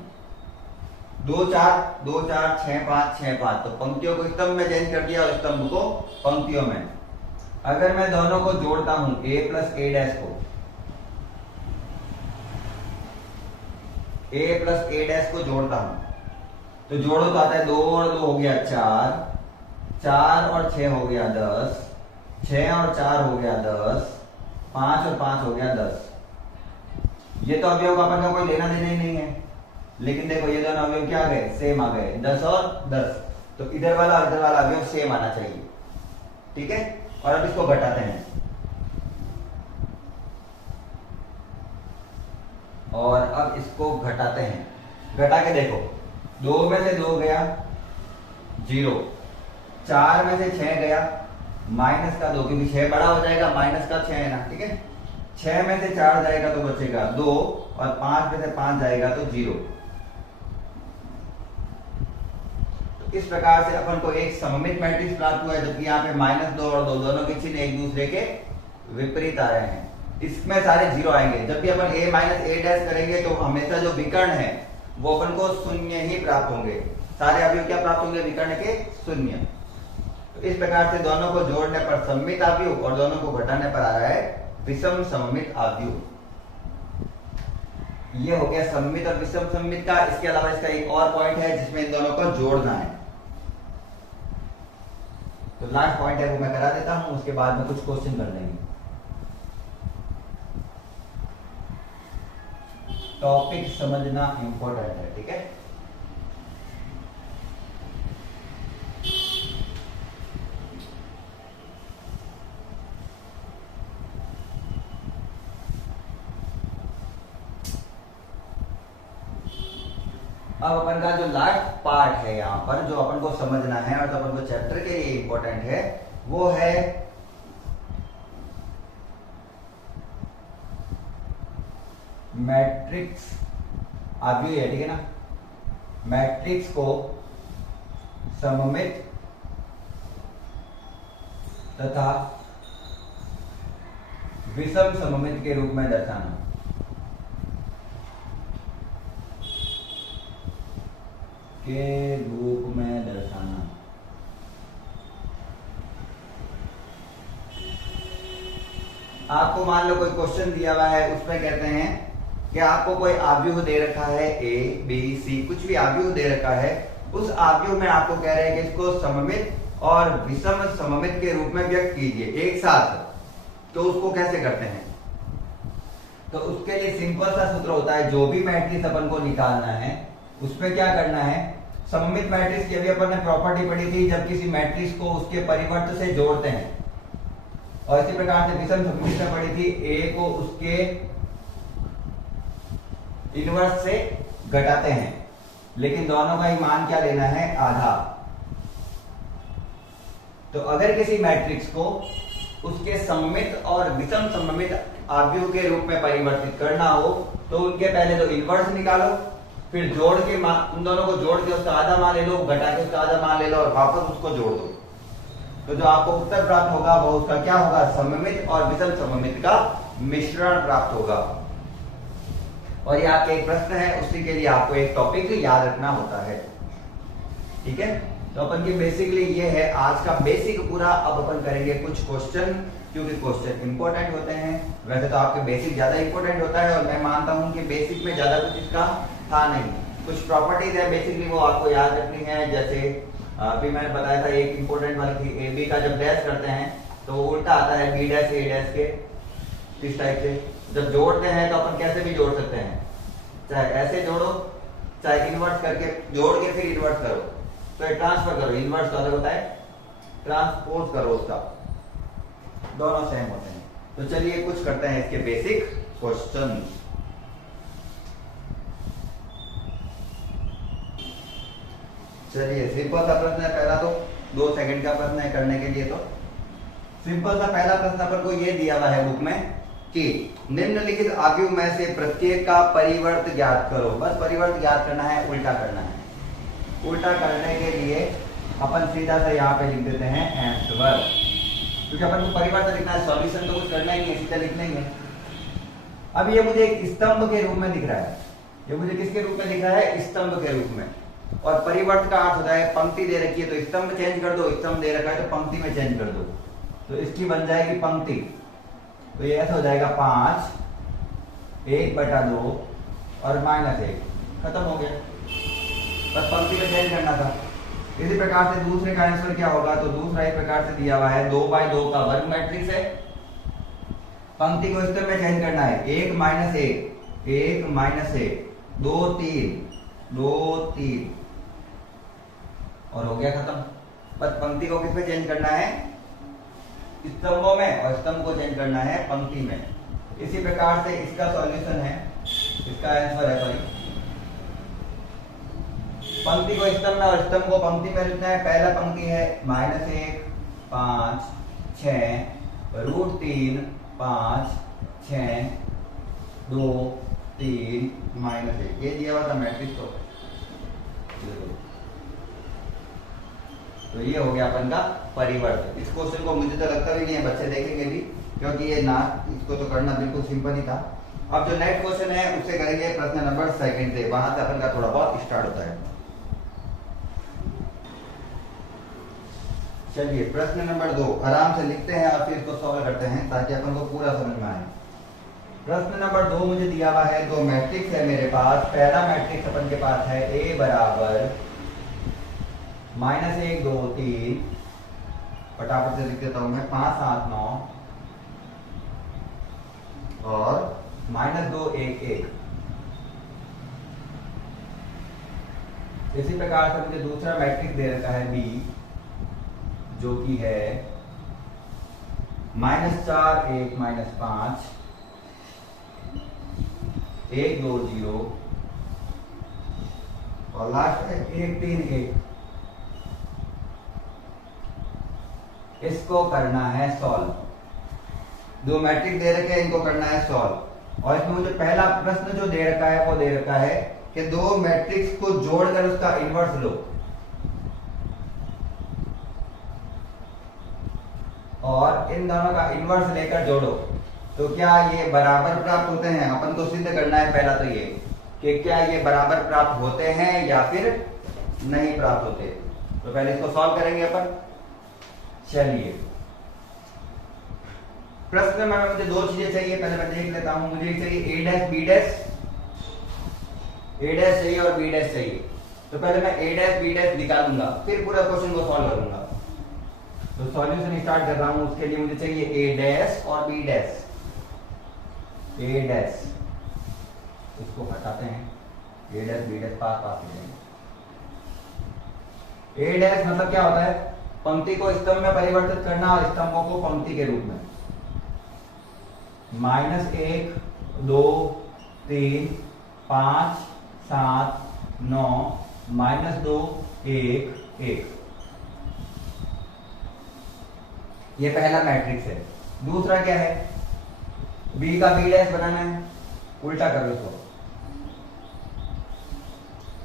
2 4 2 4 6 5 6 5, तो पंक्तियों को स्तंभ में चेंज कर दिया और स्तंभ को पंक्तियों में। अगर मैं दोनों को जोड़ता हूं, a प्लस a डैश को, a प्लस a डैश को जोड़ता हूं तो जोड़ो तो आता है 2 और 2 हो गया 4, 4 और 6 हो गया 10, 6 और 4 हो गया 10, 5 और 5 हो गया 10। ये तो अवयव का अपन का कोई लेना देना ही नहीं है। लेकिन देखो ये दोनों अवयव क्या आ गए? सेम आ गए, 10 और 10। तो इधर वाला और इधर वाला अवयव सेम आना चाहिए। ठीक है, और अब इसको घटाते हैं, और अब इसको घटाते हैं। घटा के देखो, 2 में से 2 गया 0, 4 में से 6 गया माइनस का 2, क्योंकि 6 बड़ा हो जाएगा, माइनस का 6 है ना। ठीक है, 6 में से 4 जाएगा तो बचेगा 2, और 5 में से 5 जाएगा तो 0। तो इस प्रकार से अपन को एक सममित मैट्रिक्स प्राप्त हुआ है, जबकि यहाँ पे -2 और 2 दोनों के चिन्ह एक दूसरे के विपरीत आ रहे हैं। इसमें सारे जीरो आएंगे। जब भी अपन a माइनस ए डैश करेंगे तो हमेशा जो विकर्ण है वो अपन को शून्य ही प्राप्त होंगे। सारे अवयव क्या प्राप्त होंगे? विकर्ण के शून्य। तो इस प्रकार से दोनों को जोड़ने पर सममित अवयव और दोनों को घटाने पर आ रहा है विषम सममित अवयव। ये हो गया सममित और विषम सममित का। इसके अलावा इसका एक और पॉइंट है जिसमें इन दोनों को जोड़ना है। तो लास्ट पॉइंट है वो मैं करा देता हूं, उसके बाद में कुछ क्वेश्चन कर लेंगे। टॉपिक समझना इंपॉर्टेंट है, ठीक है। अब अपन का जो लास्ट पार्ट है यहाँ पर जो अपन को समझना है और जो अपन को चैप्टर के लिए इंपॉर्टेंट है वो है मैट्रिक्स अवयव है, ठीक है ना। मैट्रिक्स को सममित तथा विषम सममित के रूप में दर्शाना। के रूप में दर्शाना। आपको मान लो कोई क्वेश्चन दिया हुआ है, उसमें कहते हैं कि आपको कोई अवयव दे रखा है ए बी सी, कुछ भी अवयव दे रखा है, उस अवयव में आपको कह रहे हैं कि इसको सममित और विषम सममित के रूप में व्यक्त कीजिए एक साथ। तो उसको कैसे करते हैं? तो उसके लिए सिंपल सा सूत्र होता है, जो भी मैट्रिक्स अपन को निकालना है उसमें क्या करना है, सममित मैट्रिक्स की अभी अपन ने प्रॉपर्टी पढ़ी थी, जब किसी मैट्रिक्स को उसके परिवर्त से जोड़ते हैं। और इसी प्रकार से विषम सममित में पढ़ी थी, ए को उसके इनवर्स से घटाते हैं, लेकिन दोनों का ही मान क्या लेना है? आधा। तो अगर किसी मैट्रिक्स को उसके सममित और विषम सममित अवयव के रूप में परिवर्तित करना हो तो उनके पहले तो इनवर्स निकालो, फिर जोड़ के उन दोनों को जोड़ के उसका आधा मान ले लो, घटा के उसका आधा मान ले लो और वापस उसको जोड़ दो। तो जो आपको उत्तर प्राप्त होगा वो उसका क्या होगा? सममित और विषम सममित का मिश्रण प्राप्त होगा। और ये आपके एक प्रश्न है, उसी के लिए आपको एक टॉपिक याद रखना होता है, ठीक है। तो अपन की बेसिकली ये है आज का बेसिक पूरा। अब अपन करेंगे कुछ क्वेश्चन, क्योंकि क्वेश्चन इंपॉर्टेंट होते हैं। वैसे तो आपके बेसिक ज्यादा इंपॉर्टेंट होता है और मैं मानता हूं कि बेसिक में ज्यादा कुछ इसका था नहीं। कुछ प्रॉपर्टीज है बेसिकली वो आपको याद रखनी है। जैसे अभी मैंने बताया था एक इंपॉर्टेंट वाली थी, ए बी का जब डैश करते हैं तो उल्टा आता है बी डैश ए डैश के, इस टाइप से। जब जोड़ते हैं तो अपन कैसे भी जोड़ सकते हैं, चाहे ऐसे जोड़ो, चाहे इन्वर्स करके जोड़ के फिर इन्वर्स करो, तो ये ट्रांसफर करो, इन्वर्स अलग होता है, ट्रांसपोज करो उसका, दोनों सेम होते हैं। तो चलिए कुछ करते हैं इसके बेसिक क्वेश्चन। चलिए सिंपल सा प्रश्न है पहला, तो 2 सेकंड का प्रश्न है करने के लिए। तो सिंपल सा पहला प्रश्न अपन को ये दिया हुआ है बुक में कि निम्नलिखित अवयव में से प्रत्येक का परिवर्त ज्ञात करो। बस परिवर्त ज्ञात करना है, उल्टा करना है। उल्टा करने के लिए अपन सीधा सा यहाँ पे लिख देते हैं आंसर, क्योंकि अपन को परिवर्त लिखना है, सॉल्यूशन तो कुछ करना ही है, सीधा लिखना ही है। अब ये मुझे एक स्तंभ के रूप में दिख रहा है, ये मुझे किसके रूप में दिख रहा है? स्तंभ के रूप में। और परिवर्त का अर्थ होता है पंक्ति दे रखी है तो स्तंभ चेंज कर दो, स्तंभ दे रखा है तो पंक्ति में चेंज कर दो, तो इसकी बन जाएगी पंक्ति। तो ये ऐसा हो जाएगा 5, 1/2 और -1, खत्म हो गया। बस पंक्ति में चेंज करना था। इसी प्रकार से दूसरे का आंसर क्या होगा? तो दूसरा एक प्रकार से दिया हुआ है 2/2 का वर्ग मैट्रिक्स है, पंक्ति को स्तंभ में चेंज करना है, 1 -1 1 -1 2 3 2 3 और हो गया खत्म। बस पंक्ति को किस में चेंज करना है? स्तंभों में, और स्तंभ को चेंज करना है पंक्ति में। इसी प्रकार से इसका सॉल्यूशन है, इसका आंसर है, सॉरी, पंक्ति को स्तंभ में और स्तंभ को पंक्ति में लिखना है। पहला पंक्ति है -1 5 6 √3 5 6 2 3 -1, ये दिया हुआ था मैट्रिक्स को। तो ये हो गया अपन का परिवर्त। इस क्वेश्चन को मुझे तो लगता भी नहीं है बच्चे देखेंगे भी, क्योंकि ये ना इसको तो करना बिल्कुल सिंपल ही था। अब जो नेक्स्ट क्वेश्चन है उससे करेंगे प्रश्न नंबर सेकंड से, वहां से अपन का थोड़ा बहुत स्टार्ट होता है। चलिए प्रश्न नंबर 2 आराम से लिखते हैं और फिर इसको सॉल्व करते हैं ताकि अपन को पूरा समझ में आए। प्रश्न नंबर 2 मुझे दिया हुआ है, दो मैट्रिक्स है मेरे पास। पहला मैट्रिक्स अपन के पास है A बराबर -1 2 3, फटाफट से लिख देता हूं मैं, 5 7 9 और -2 1 1। इसी प्रकार से मुझे दूसरा मैट्रिक्स दे रखा है B, जो कि है -4 1 -5 1 2 0 और लास्ट है 1 3 1। इसको करना है सॉल्व। दो मैट्रिक्स दे रखे हैं, इनको करना है सॉल्व। और इसमें मुझे पहला प्रश्न जो दे रखा है वो दे रखा है कि दो मैट्रिक्स को जोड़कर उसका इन्वर्स लो, और इन दोनों का इन्वर्स लेकर जोड़ो तो क्या ये बराबर प्राप्त होते हैं। अपन को सिद्ध करना है पहला तो ये कि क्या ये बराबर प्राप्त होते हैं या फिर नहीं प्राप्त होते। तो पहले इसको सॉल्व करेंगे अपन। चलिए प्रश्न में मुझे दो चीजें चाहिए, पहले मैं देख लेता हूं। मुझे चाहिए A dash B dash, A dash चाहिए और B डैश चाहिए। तो पहले मैं A डैश B डैश निकालूंगा, फिर पूरा क्वेश्चन को सॉल्व करूंगा। तो सॉल्यूशन स्टार्ट कर रहा हूं। उसके लिए मुझे चाहिए A डैश और B डैश। A डैश इसको हटाते हैं, A डैश B डैश पास पास ले जाएंगे। A डैश मतलब क्या होता है, पंक्ति को स्तंभ में परिवर्तित करना और स्तंभों को पंक्ति के रूप में। -1 2 3 5 7 9 -2 1 1। ये पहला मैट्रिक्स है। दूसरा क्या है, B का B डैश बनाना है, उल्टा करो इसको।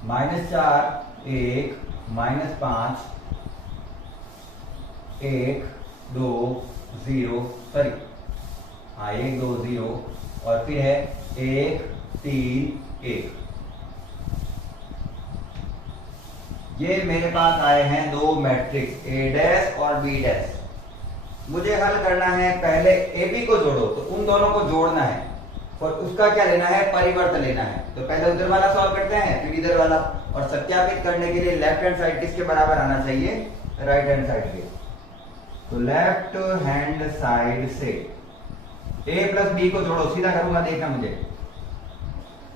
-4 1 -5 1 2 0, सॉरी हाँ 1 2 0 और फिर है 1 3 1। ये मेरे पास आए हैं दो मैट्रिक्स A डैश और B डैश। मुझे हल करना है, पहले AB को जोड़ो तो उन दोनों को जोड़ना है और उसका क्या लेना है, परिवर्त लेना है। तो पहले उधर वाला सॉल्व करते हैं फिर इधर वाला। और सत्यापित करने के लिए लेफ्ट हैंड साइड किसके बराबर आना चाहिए, राइट हैंड साइड के। तो लेफ्ट हैंड साइड से A प्लस B को जोड़ो, सीधा करूंगा देखना मुझे।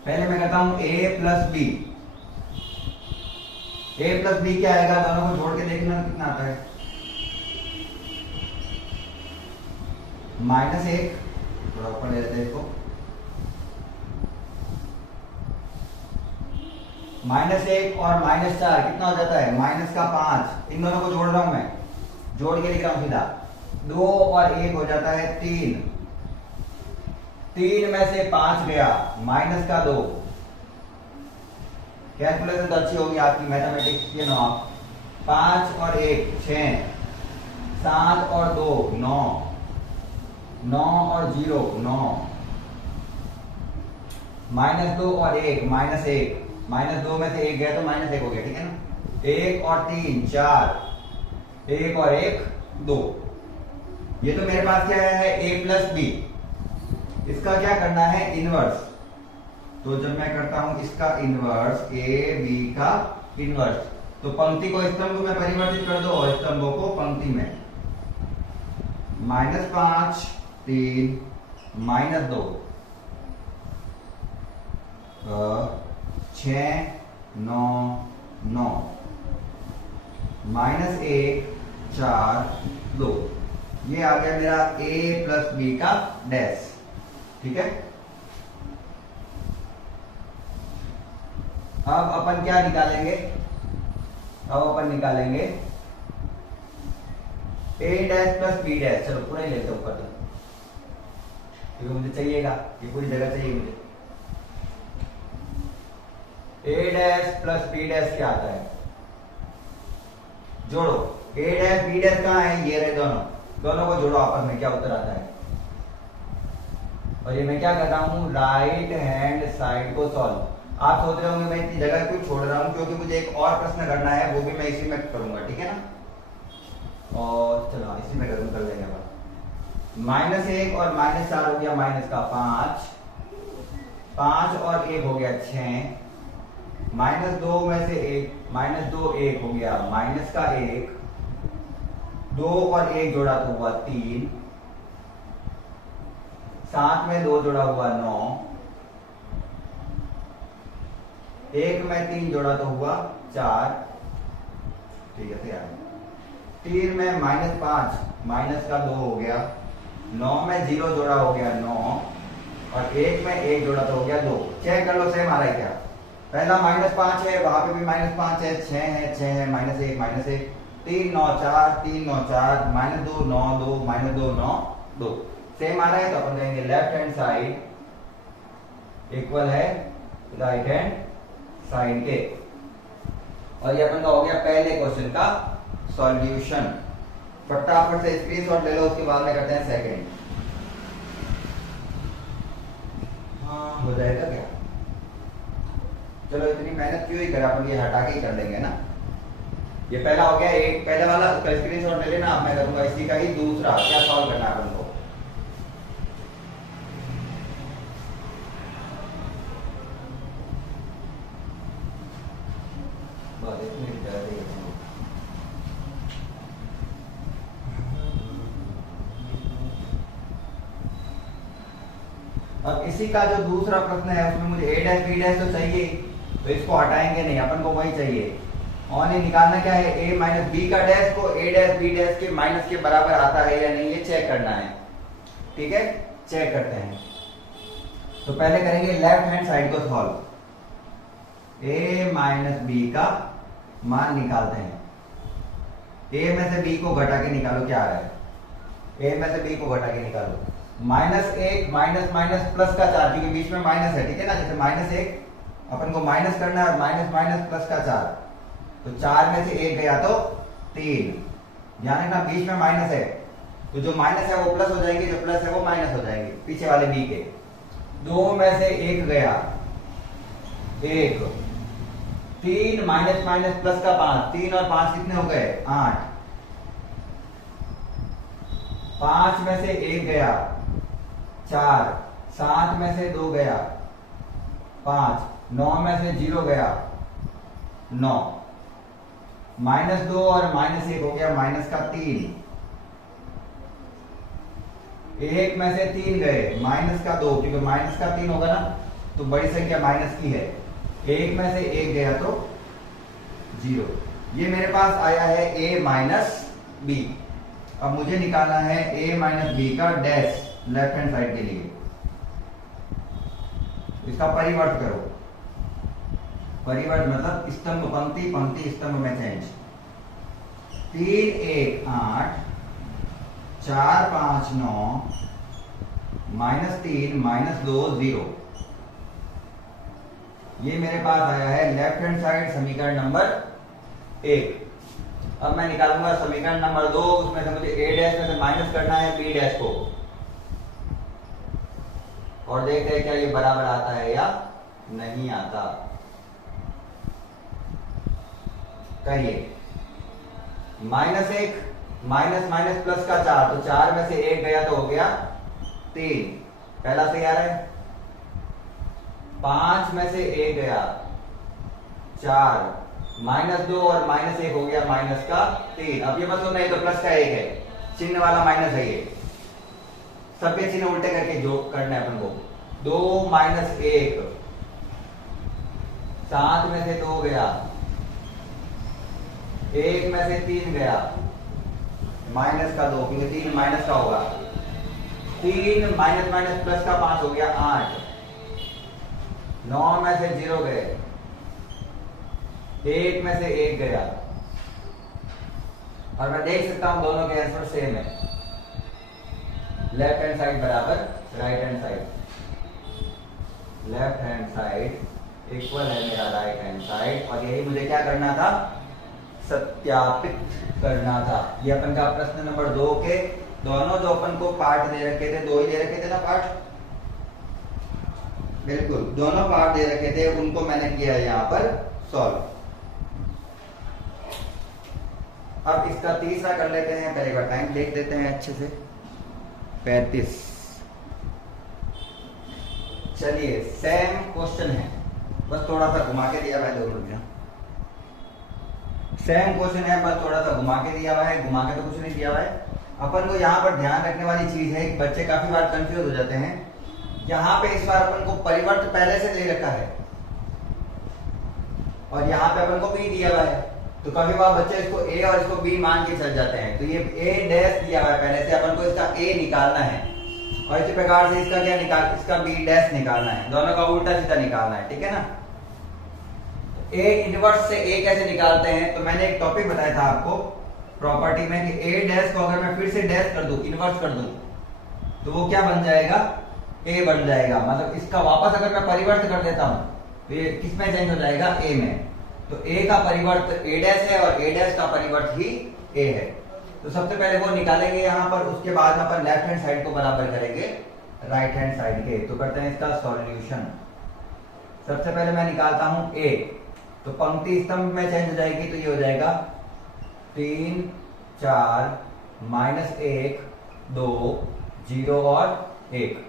पहले मैं करता हूं A plus B। A plus B क्या आएगा, दोनों को जोड़ के देखना कितना आता है। -1, थोड़ा ऊपर ले लेते हैं इसको, -1 और -4 कितना हो जाता है, -5। इन दोनों को जोड़ रहा हूं मैं, जोड़ के लिख रहा हूं सीधा। 2 और 1 हो जाता है 3। 3 में से 5 गया, -2। कैलकुलेशन तो अच्छी होगी आपकी, मैथमेटिक्स के नो आप। 5 और 1 6, 7 और 2 9, 9 और 0 9, -2 और 1 -1, -2 में से 1 गया तो -1 हो गया, ठीक है ना। 1 और 3 4, 1 और 1 2। ये तो मेरे पास क्या है, A प्लस B। इसका क्या करना है, इनवर्स। तो जब मैं करता हूं इसका इनवर्स, A B का इनवर्स, तो पंक्ति को स्तंभ में परिवर्तित कर दो और स्तंभों को पंक्ति में। -5 3 -2 6 9 9 -1 4 2। ये आ गया मेरा A प्लस B का डैश, ठीक है। अब अपन क्या निकालेंगे, अब अपन निकालेंगे A dash plus B dash. चलो पूरा ही लेते हैं ऊपर तक, क्योंकि मुझे चाहिएगा, ये पूरी जगह चाहिए मुझे। A dash plus B dash क्या आता है, जोड़ो। A डैश B डैश कहाँ है, ये रहे दोनों, दोनों को जोड़ो आपस में, क्या उत्तर आता है और ये मैं क्या कर रहा हूँ, राइट हैंड साइड को सॉल्व। आप सोच रहे होंगे मैं इतनी जगह क्यों छोड़ रहा हूँ, क्योंकि मुझे एक और प्रश्न करना है, वो भी मैं इसी में करूंगा, ठीक है ना। और चलो इसी में कर लेंगे। -1 और -4 हो गया माइनस का 5, 5 और 1 हो गया 6, -2 में से 1, -2 1 हो गया माइनस का 1, 2 और 1 जोड़ा तो हुआ 3, 7 में 2 जोड़ा हुआ 9, 1 में 3 जोड़ा तो हुआ 4, ठीक है तैयार। 3 में -5 माइनस का 2 हो गया, 9 में 0 जोड़ा हो गया 9, और 1 में 1 जोड़ा तो हो गया 2। चेक कर लो सेम आ रहा है क्या। पहला -5 है, वहां पे भी -5 है, 6 है, 6 है, -1 -1, 3 9 4, 3 9 4, -2 9 2, -2 9 2 सेम आ रहा है। तो अपन कहेंगे लेफ्ट हैंड साइड इक्वल है राइट हैंड साइड के। और ये अपन का हो गया पहले क्वेश्चन का सॉल्यूशन। फटाफट से स्क्रीनशॉट ले लो, उसके बाद में करते हैं सेकंड। हाँ हो जाएगा क्या, चलो इतनी मेहनत क्यों ही करें, अपन ये हटा के ही कर लेंगे ना। ये पहला हो गया, एक पहले वाला स्क्रीनशॉट ले लेना, मैं करूंगा इसी का ही दूसरा क्या सॉल्व करना है अपन को। बस इतनी अब इसी का जो दूसरा प्रश्न है उसमें मुझे a डैश b डैश तो चाहिए, तो इसको हटाएंगे नहीं, अपन को वही चाहिए। और ये निकालना क्या है, a माइनस बी का डैश को a डैश b डैश के माइनस के बराबर आता है या नहीं, ये चेक करना है। ठीक है, चेक करते हैं। तो पहले करेंगे लेफ्ट हैंड साइड को सॉल्व। a माइनस बी का मान निकालते हैं। a में से b को घटा के निकालो, क्या आ रहा है, a में से b को घटा के निकालो। -1 माइनस माइनस प्लस का 4, क्योंकि बीच में माइनस है, ठीक है ना। जैसे -1 अपन को माइनस करना है, माइनस माइनस प्लस का 4, तो 4 में से 1 गया तो 3, ध्यान रखना बीच में माइनस है, तो जो माइनस है वो प्लस हो जाएंगे, जो प्लस है वो माइनस हो जाएंगे पीछे वाले बी के। 2 में से 1 गया 1, 3 माइनस माइनस प्लस का 5, 3 और 5 कितने हो गए 8, 5 में से 1 गया 4, 7 में से 2 गया 5, 9 में से 0 गया 9, -2 और -1 हो गया माइनस का 3, 1 में से 3 गए माइनस का 2, क्योंकि माइनस का 3 होगा ना तो बड़ी संख्या माइनस की है। 1 में से 1 गया तो 0। ये मेरे पास आया है a माइनस बी। अब मुझे निकालना है a माइनस बी का डैश लेफ्ट हैंड साइड के लिए। इसका परिवर्त करो, परिवर्त मतलब स्तंभ पंक्ति, पंक्ति स्तंभ में चेंज। 3 1 8, 4 5 9, -3 -2 0। ये मेरे पास आया है लेफ्ट हैंड साइड समीकरण नंबर 1। अब मैं निकालूंगा समीकरण नंबर 2। उसमें से मुझे a डैश में से माइनस करना है b डैश को, और देखते हैं क्या ये बराबर आता है या नहीं आता। करिए। -1 माइनस माइनस प्लस का 4, तो 4 में से 1 गया तो हो गया 3, पहला से आ रहा है। 5 में से 1 गया 4, -2 और -1 हो गया माइनस का 3। अब ये मतलब नहीं तो प्लस का 1 है, चिन्ह वाला माइनस है, ये सबके चिन्ह उल्टे करके जो करना है अपन को। 2 - 1, 7 में से 2 गया, 1 में से 3 गया माइनस का 2, क्योंकि 3 माइनस का होगा। 3 माइनस माइनस प्लस का 5 हो गया 8, 9 में से 0 गए, 1 में से 1 गया, और मैं देख सकता हूं दोनों के आंसर सेम है। लेफ्ट हैंड साइड बराबर right hand side, left hand side equal है मेरा राइट हैंड साइड। और यही मुझे क्या करना था, सत्यापित करना था। ये अपन का प्रश्न नंबर 2 के दोनों जो अपन को पार्ट दे रखे थे, 2 ही दे रखे थे ना पार्ट, बिल्कुल, दोनों पार्ट दे रखे थे, उनको मैंने किया है यहाँ पर सॉल्व। अब इसका तीसरा कर लेते हैं, पहले का टाइम देख देते हैं अच्छे से, 35। चलिए सेम क्वेश्चन है, बस थोड़ा सा घुमा के दिया हुआ है, 2 मिनट। सेम क्वेश्चन है, बस थोड़ा सा घुमा के दिया हुआ है, घुमा के तो कुछ नहीं दिया हुआ है। अपन को यहाँ पर ध्यान रखने वाली चीज है, बच्चे काफी बार कंफ्यूज हो जाते हैं। यहाँ पे इस बार अपन को परिवर्त पहले से ले रखा है और यहाँ पे अपन को बी दिया हुआ है, तो काफी बार बच्चे इसको ए और इसको बी मान के चल जाते हैं। तो ये ए डैश दिया हुआ है पहले से, अपन को इसका ए निकालना है और इसी प्रकार से इसका क्या इसका बी डैश निकालना है, दोनों का उल्टा सीधा निकालना है, ठीक है ना। ए इनवर्स से ए कैसे निकालते हैं, तो मैंने एक टॉपिक बताया था आपको प्रॉपर्टी में कि ए डैश को अगर मैं फिर से डैश कर दूं, इनवर्स कर दूं, तो वो क्या बन जाएगा, ए बन जाएगा। मतलब इसका वापस अगर मैं परिवर्त कर देता हूं तो ये किस में चेंज हो जाएगा, ए में। तो ए का परिवर्त ए डैश है और ए डैश का परिवर्त ही ए है। तो सबसे पहले वो निकालेंगे यहाँ पर, उसके बाद अपन लेफ्ट हैंड साइड को बराबर करेंगे राइट हैंड साइड के। तो करते हैं इसका सॉल्यूशन। सबसे पहले मैं निकालता हूं ए, तो पंक्ति स्तंभ में चेंज हो जाएगी, तो ये हो जाएगा 3 4 -1 2 0 और 1।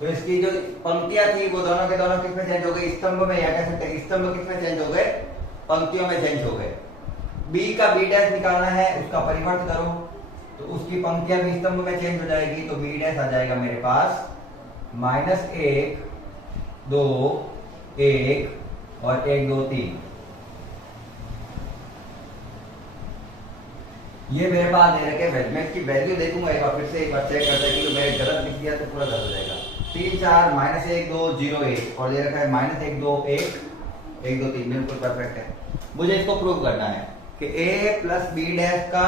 तो इसकी जो पंक्तियां थी वो दोनों के दोनों किस में चेंज हो गई, स्तंभ में, या कह सकते हैं स्तंभ किस में चेंज हो गए, पंक्तियों में चेंज हो गए। बी का बी डैश निकालना है, उसका परिवर्त करो, तो उसकी पंक्तियां भी स्तंभ में चेंज हो जाएगी, तो बी डैश आ जाएगा मेरे पास -1 2 1 और 1 2 3। ये मेरे पास दे रखे वैल्यू, मैं इसकी वैल्यू देखूंगा एक बार फिर से, एक बार चेक करते हैं कि मैंने गलत लिख दिया तो पूरा गलत हो जाएगा। 3 4 -1 2 0 1 और दे रखा है -1 2 1 1 2 3, बिल्कुल परफेक्ट है। मुझे इसको प्रूव करना है कि a प्लस बी डैश का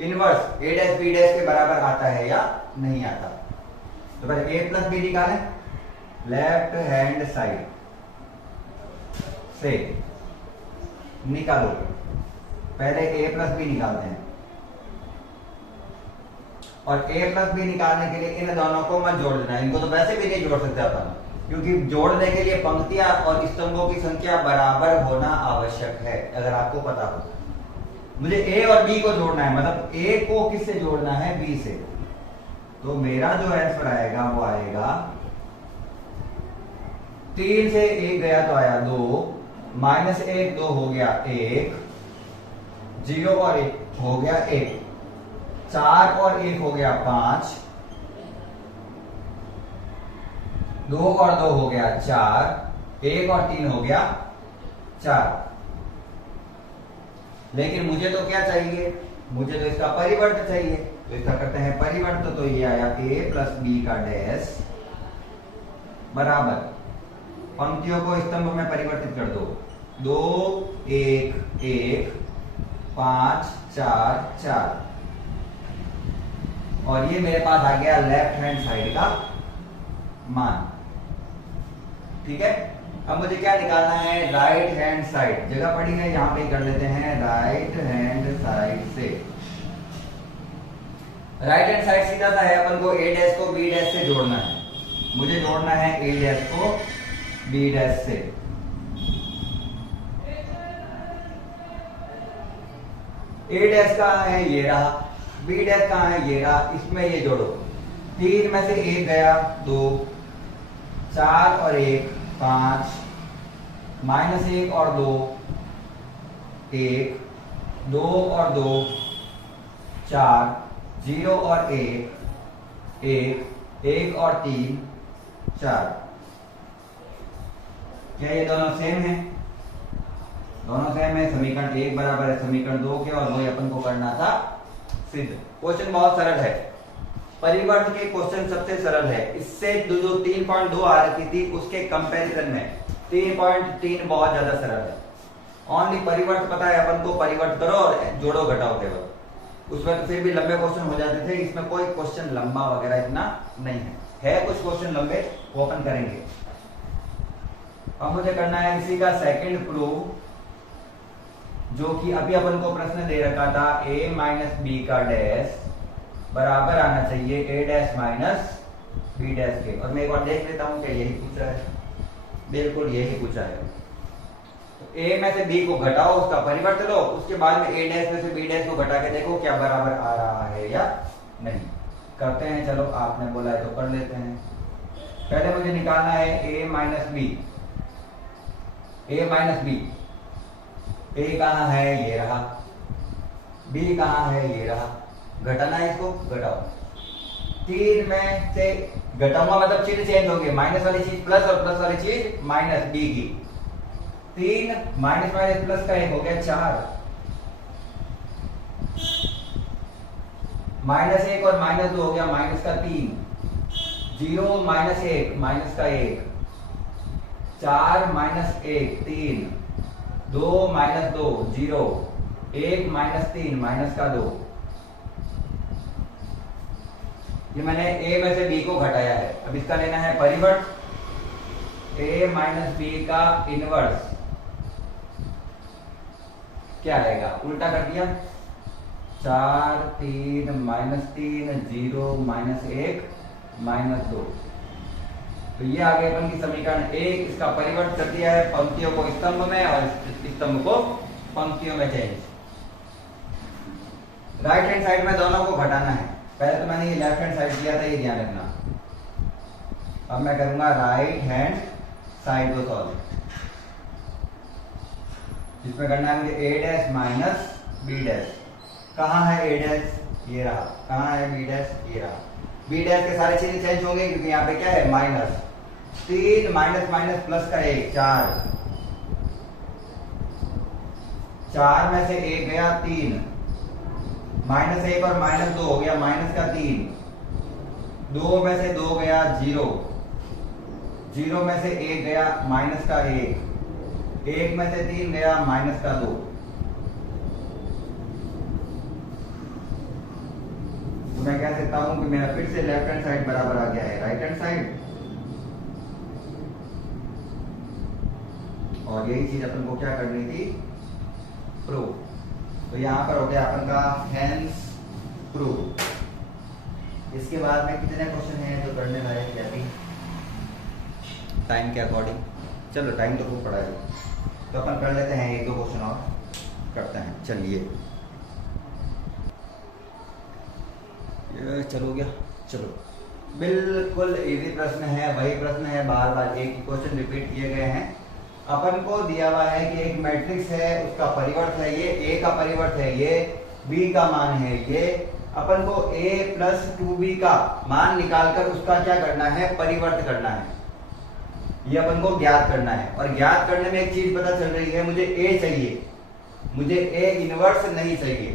inverse a dash B dash के बराबर आता है या नहीं आता। तो पहले a प्लस बी निकालें, लेफ्ट हैंड साइड से निकालो। पहले a प्लस बी निकालते हैं और a प्लस बी निकालने के लिए इन दोनों को मत जोड़ देना, इनको तो वैसे भी नहीं जोड़ सकते अपन, क्योंकि जोड़ने के लिए पंक्तियां और स्तंभों की संख्या बराबर होना आवश्यक है। अगर आपको पता हो, मुझे a और b को जोड़ना है, मतलब a को किससे जोड़ना है, b से। तो मेरा जो आंसर आएगा वो आएगा 3 से 1 गया तो आया 2, -1 2 हो गया 1, 0 और 1 हो गया 1, 4 और 1 हो गया 5, 2 और 2 हो गया 4, 1 और 3 हो गया 4। लेकिन मुझे तो क्या चाहिए, मुझे तो इसका परिवर्त चाहिए, तो इसका करते हैं परिवर्त। तो ये आया a प्लस बी का डैश बराबर, पंक्तियों को स्तंभ में परिवर्तित कर दो, 2 1 1 5 4 4, और ये मेरे पास आ गया लेफ्ट हैंड साइड का मान। ठीक है, अब मुझे क्या निकालना है, राइट हैंड साइड। जगह पड़ी है, यहां पे कर लेते हैं राइट हैंड साइड से। राइट हैंड साइड सीधा सा है, अपन को a डैश को b डैश से जोड़ना है। मुझे जोड़ना है a डैश को b डैश से। a डैश कहां है, ये रहा, b डैश कहां है, ये रहा, इसमें ये जोड़ो। 3 में से 1 गया 2, 4 और 1 5, -1 और 2 1, 2 और 2 4, 0 और 1 1, 1 और 3 4। क्या ये दोनों सेम है, दोनों सेम है। समीकरण 1 बराबर है समीकरण 2 के, और वही अपन को करना था सिद्ध। क्वेश्चन बहुत सरल है, परिवर्त के क्वेश्चन सबसे सरल है। इससे जो 3.2 आ रखी थी उसके कंपैरिजन में 3.3 बहुत ज्यादा सरल है। ओनली परिवर्त पता है अपन को, परिवर्त करो और जोड़ो घटाओ केवल। उसमें तो फिर भी लंबे क्वेश्चन हो जाते थे, इसमें कोई क्वेश्चन लंबा वगैरह इतना नहीं है कुछ क्वेश्चन लंबे, वो अपन करेंगे। अब मुझे करना है इसी का सेकंड प्रूफ, जो कि अभी अपन को प्रश्न दे रखा था a माइनस बी का डैश बराबर आना चाहिए a dash minus B dash के। और मैं एक बार देख लेता हूँ क्या यही पूछा है, बिल्कुल यही पूछा है। तो ए में से बी को घटाओ, उसका परिवर्त लो, उसके बाद में ए डैश में से बी डैश को घटा के देखो क्या बराबर आ रहा है या नहीं। करते हैं, चलो आपने बोला है तो कर लेते हैं। पहले मुझे निकालना है ए माइनस बी, ए माइनस बी। ए कहाँ है, ये रहा। बी कहाँ है, ये रहा। घटाना है इसको, घटाओ। 3 में से घटाऊंगा मतलब चिन्ह चेंज होंगे, माइनस वाली चीज प्लस और प्लस वाली चीज माइनस, बी की। 3 माइनस माइनस प्लस का 1 हो गया 4, माइनस 1 और माइनस 2 हो गया माइनस का 3, 0 माइनस 1 माइनस का 1, 4 माइनस 1 3, 2 माइनस 2 0, 1 माइनस 3 माइनस का 2। ये मैंने a में से b को घटाया है। अब इसका लेना है परिवर्त, a माइनस b का इनवर्स क्या आएगा, उल्टा कर दिया। 4 3 माइनस 3 0 माइनस 1 माइनस 2। तो ये आ गया अपन की समीकरण 1। इसका परिवर्त कर दिया है पंक्तियों को स्तंभ में और स्तंभ को पंक्तियों में चेंज। राइट हैंड साइड में दोनों को घटाना है। पहले तो मैंने ये लेफ्ट हैंड साइड किया था, ये ध्यान रखना। अब मैं करूंगा राइट हैंड साइड को सॉल्व, जिसमें करना है मुझे a dash minus b dash. कहाँ है a डैश, ये रहा। कहाँ है b डैश, ये रहा। b डैश के सारे चीजें चेंज होंगे क्योंकि यहाँ पे क्या है माइनस। 3 माइनस माइनस प्लस का 1 4, 4 में से 1 गया 3, माइनस 1 और माइनस 2 हो गया माइनस का 3, 2 में से 2 गया 0, 0 में से 1 गया माइनस का 1, 1 में से 3 गया माइनस का 2। तो मैं कह सकता हूं कि मेरा फिर से लेफ्ट हैंड साइड बराबर आ गया है राइट हैंड साइड। और यही चीज अपन को क्या करनी थी, प्रूव। तो यहां पर हो गया अपन का हेंस प्रूव। इसके बाद में कितने क्वेश्चन हैं जो करने लायक है अभी टाइम के अकॉर्डिंग। चलो टाइम तो खूब पड़ा है, तो अपन कर लेते हैं 1-2 क्वेश्चन और करते हैं। चलिए ये चलो गया, चलो बिल्कुल इजी प्रश्न है, वही प्रश्न है, बार बार एक ही क्वेश्चन रिपीट किए गए हैं। अपन को दिया हुआ है कि एक मैट्रिक्स है, उसका परिवर्त है ये, a का परिवर्त है ये, b का मान है ये। अपन को a प्लस 2b का मान निकालकर उसका क्या करना है, परिवर्त करना है। ये अपन को ज्ञात करना है। और ज्ञात करने में एक चीज पता चल रही है, मुझे a चाहिए, मुझे a इनवर्स नहीं चाहिए।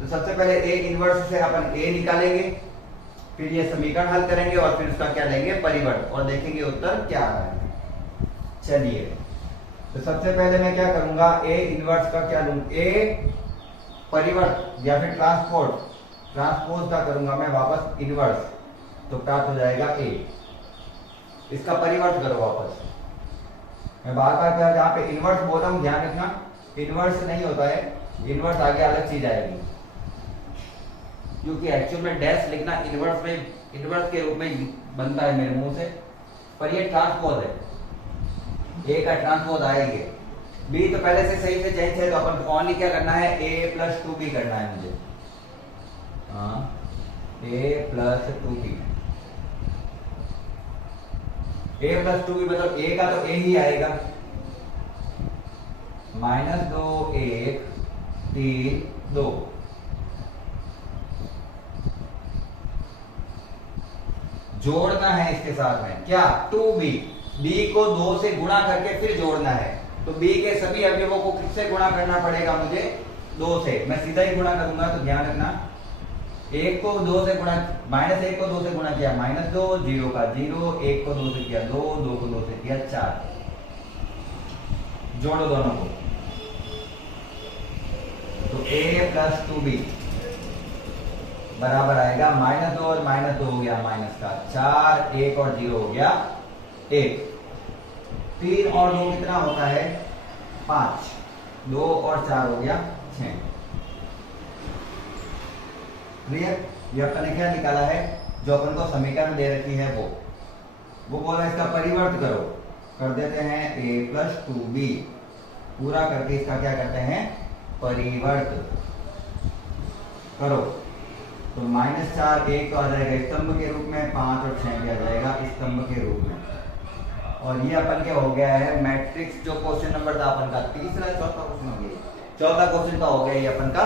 तो सबसे पहले a इनवर्स से अपन a निकालेंगे, फिर ये समीकरण हल करेंगे और फिर उसका क्या लेंगे, परिवर्त, और देखेंगे उत्तर क्या आ रहा है। चलिए तो सबसे पहले मैं क्या करूंगा, a इनवर्स का क्या लूं, a परिवर्त या फिर ट्रांसपोज का करूंगा मैं वापस इनवर्स, तो प्राप्त हो जाएगा a। इसका परिवर्त करो वापस। मैं बार बार क्या जहां पे इनवर्स बोलता हूं ध्यान रखना, इनवर्स नहीं होता है, इनवर्स आगे अलग चीज आएगी, क्योंकि एक्चुअल में डैश लिखना इनवर्स में, इनवर्स के रूप में बनता है मेरे मुंह से, पर ये ट्रांसपोज है। a का ट्रांसपोज आएगी, b तो पहले से सही से चेंज है, तो अपन ओनली क्या करना है, a प्लस 2b करना है मुझे। हाँ a plus 2b, a plus 2b मतलब a का तो a ही आएगा, -2 1 3 2। जोड़ना है इसके साथ में क्या, 2b, b को 2 से गुणा करके फिर जोड़ना है। तो b के सभी अवयवों को किससे गुणा करना पड़ेगा मुझे, 2 से। मैं सीधा ही गुणा करूंगा, तो ध्यान रखना, 1 को 2 से गुणा, -1 को 2 से गुणा किया -2, 0 का 0, 1 को 2 से किया 2, 2 को 2 से किया 4। जोड़ो दोनों को, तो a प्लस 2b बराबर आएगा -2 और -2 हो गया माइनस का 4, 1 और 0 हो गया 1, 3 और 2 कितना होता है 5, 2 और 4 हो गया 6। क्लियर। ये अपन ने क्या निकाला है, जो अपन को समीकरण दे रखी है वो बोला इसका परिवर्त करो, कर देते हैं a प्लस 2b, पूरा करके इसका क्या करते हैं परिवर्त करो। तो -4 1 तो आ जाएगा स्तंभ के रूप में, 5 और 6 भी आ जाएगा स्तंभ के रूप में। और ये अपन क्या हो गया है मैट्रिक्स, जो क्वेश्चन नंबर था अपन का तीसरा चौथा क्वेश्चन हो गया, चौथा क्वेश्चन का हो गया ये अपन का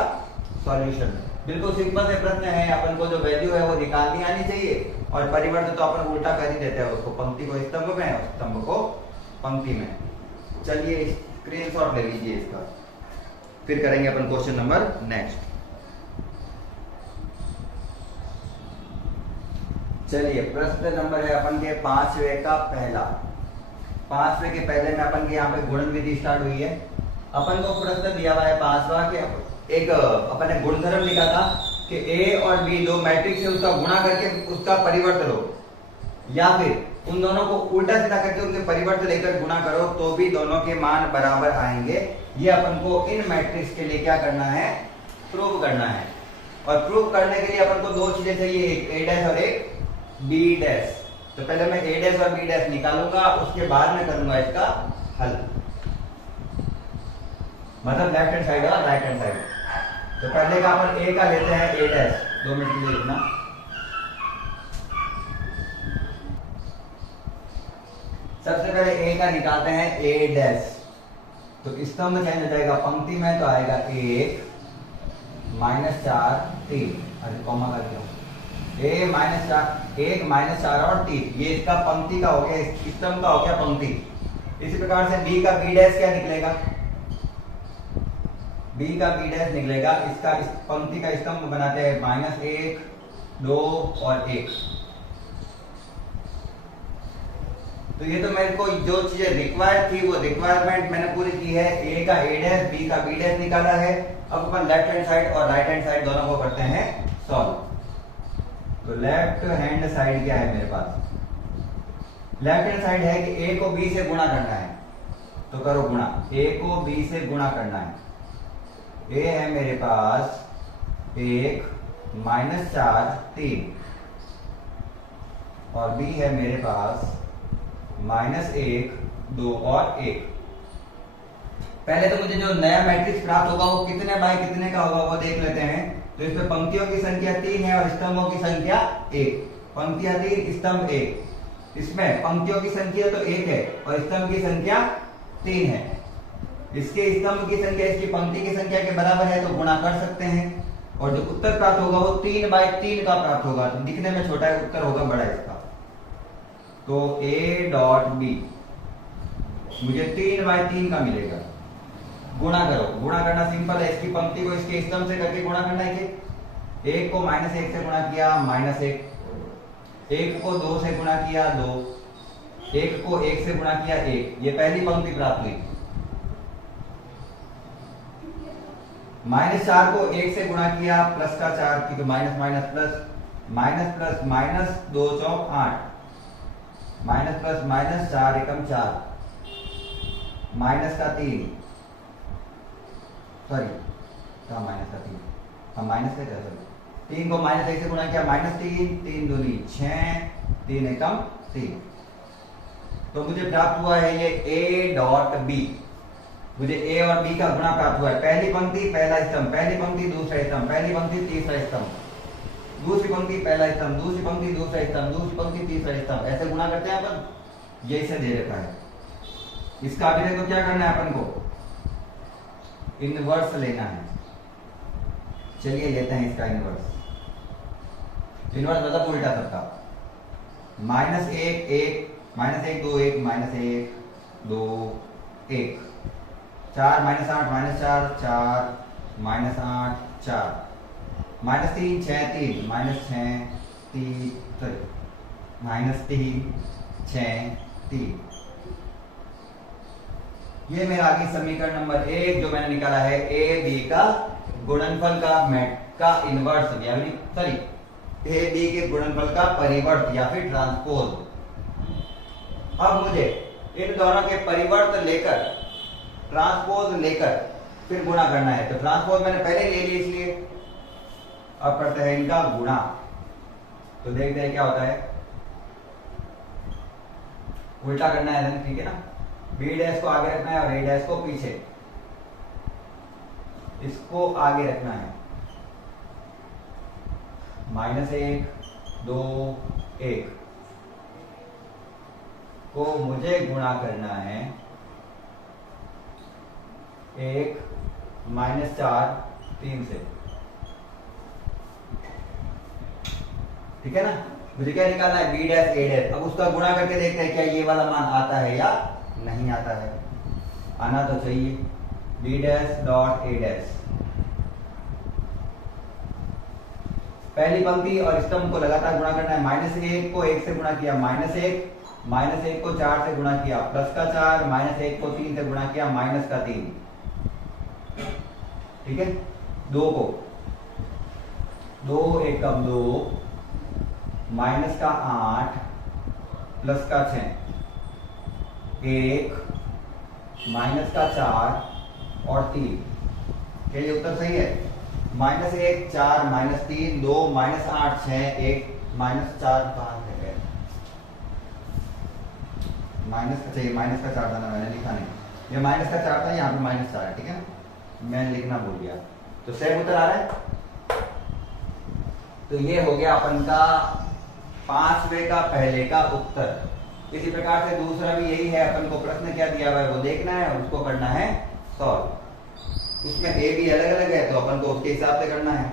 सॉल्यूशन। बिल्कुल सिंपल से प्रश्न है, अपन को जो वैल्यू है वो निकालनी आनी चाहिए, और परिवर्तन तो अपन उल्टा कर ही देते हैं उसको, पंक्ति को स्तंभ में और स्तंभ को पंक्ति में। चलिए स्क्रीनशॉट ले लीजिए इसका, फिर करेंगे अपन क्वेश्चन नंबर नेक्स्ट। चलिए प्रश्न नंबर है अपन के 5वें का पहला। 5वें के पहले में अपन के यहाँ पे गुणन विधि स्टार्ट हुई है। अपन को प्रश्न दिया हुआ है 5वां के, एक अपन ने गुणधर्म लिखा था कि a और b दो मैट्रिक्स है, उसका गुणा करके उसका परिवर्त लो, या फिर उन दोनों को उल्टा सीधा करके उनके परिवर्त लेकर गुणा करो तो भी दोनों के मान बराबर आएंगे। ये अपन को इन मैट्रिक्स के लिए क्या करना है प्रूव करना है। और प्रूव करने के लिए अपन को दो चीजें चाहिए, एक a डैश और एक b डैश। तो पहले मैं a डैश और b डैश निकालूंगा, उसके बाद में करूंगा इसका हल, मतलब लेफ्ट हैंड साइड और राइट हैंड साइड। तो पहले का अपन a का लेते हैं a डैश, 2 मिनट के लिए लिखना। सबसे पहले a का निकालते हैं a डैश, तो स्तंभ चेंज हो जाएगा, पंक्ति में तो आएगा 1 -4 3, अरे कॉमा कर दिया, a -4 1 -4 और 3, ये इसका पंक्ति का हो गया, स्तंभ का हो गया पंक्ति। इसी प्रकार से b का b डैश क्या निकलेगा, b का b डैश निकलेगा, इसका इस पंक्ति का स्तंभ बनाते हैं -1 2 और 1। तो ये तो मेरे को जो चीजें रिक्वायर्ड थी वो रिक्वायरमेंट मैंने पूरी की है। a का a डैश, b का b डैश निकाला है। अब अपन लेफ्ट हैंड साइड और राइट हैंड साइड दोनों को करते हैं सॉल्व। तो लेफ्ट हैंड साइड क्या है मेरे पास, लेफ्ट हैंड साइड है कि a को b से गुणा करना है, तो करो गुणा, a को b से गुणा करना है। a है मेरे पास 1 -4 3, और b है मेरे पास -1 2 और 1। पहले तो मुझे जो नया मैट्रिक्स प्राप्त होगा वो कितने बाय कितने का होगा वो देख लेते हैं। तो इसमें पंक्तियों की संख्या 3 है और स्तंभों की संख्या 1, पंक्तियां 3 स्तंभ 1। इसमें पंक्तियों की संख्या तो 1 है और स्तंभ की संख्या 3 है। इसके स्तंभ की संख्या इसकी पंक्ति की संख्या के बराबर है, तो गुणा कर सकते हैं, और जो उत्तर प्राप्त होगा वो 3 बाय 3 का प्राप्त होगा। तो दिखने में छोटा है, उत्तर होगा बड़ा इसका। तो a डॉट b मुझे 3 बाय 3 का मिलेगा। गुणा करो, गुणा करना सिंपल है, इसकी पंक्ति को इसके स्तंभ से करके गुणा करना है। 1 को -1 से गुणा किया -1, 1 को 2 से गुणा किया 2, 1 को 1 से गुणा किया 1। ये पहली पंक्ति प्राप्त हुई। -4 को 1 से गुणा किया, प्लस का 4 की, तो minus minus plus, minus plus minus 2 चौक 8, माइनस प्लस माइनस 4 एकम 4, माइनस का 3, सॉरी क्या माइनस का 3, हाँ माइनस का क्या, सॉरी 3 को -1 से गुणा किया -3, 3 दूनी 6, 3 एकम 3। तो मुझे प्राप्त हुआ है ये a डॉट b। मुझे a और b का गुणा प्राप्त हुआ है। पहली पंक्ति पहला स्तंभ, पहली पंक्ति दूसरा स्तंभ, पहली पंक्ति तीसरा स्तंभ, दूसरी पंक्ति पहला स्तंभ, दूसरी पंक्ति दूसरा स्तंभ, दूसरी पंक्ति तीसरा स्तंभ, ऐसे गुणा करते हैं अपन। ये इसे दे देता है। इसका अभिनय को क्या करना है अपन को, इनवर्स लेना है। चलिए लेते हैं इसका इनवर्स। इनवर्स मतलब उल्टा सबका। -1 1 -1 2 1 -1 2 1, 4 -8 -4 4 -8 4, -3 6 3 -6 3, सॉरी -3 6 3। ये मेरा आगे समीकरण नंबर 1 जो मैंने निकाला है, a b का गुणनफल का इनवर्स, यानी सॉरी a b के गुणनफल का परिवर्त या फिर ट्रांसपोज। अब मुझे इन दोनों के परिवर्त लेकर ट्रांसपोज लेकर फिर गुणा करना है। तो ट्रांसपोज मैंने पहले ले लिया, इसलिए अब करते हैं इनका गुणा। तो देखते हैं क्या होता है, उल्टा करना है, ठीक है ना। बी डैश को आगे रखना है और ए डैश को पीछे, इसको आगे रखना है। -1 2 1 को मुझे गुणा करना है 1 -4 3 से, ठीक है ना। मुझे क्या निकालना है, बी डैश ए डैश। अब उसका गुणा करके देखते हैं क्या ये वाला मान आता है या नहीं आता है। आना तो चाहिए। B dash dot A dash, पहली पंक्ति और स्तंभ को लगातार गुणा करना है। -1 को 1 से गुणा किया, -1 को 4 से गुणा किया, +4, -1 को 3 से गुणा किया, -3, ठीक है। 2 को 2 1 2, -8 +6, 1 -4 और 3। क्या ये उत्तर सही है? -1 4 -3 2 -8 6 1 -4 5 है। अच्छा ये माइनस का 4 था ना, मैंने लिखा नहीं, ये माइनस का 4 था, यहाँ पे -4 है, ठीक है ना, मैं लिखना भूल गया। तो सही उत्तर आ रहा है। तो ये हो गया अपन का 5वें का पहले का उत्तर। इसी प्रकार से दूसरा भी यही है, अपन को प्रश्न क्या दिया हुआ है वो देखना है और उसको करना है सॉल्व। उसमें ए भी अलग अलग है तो अपन को उसके हिसाब से करना है।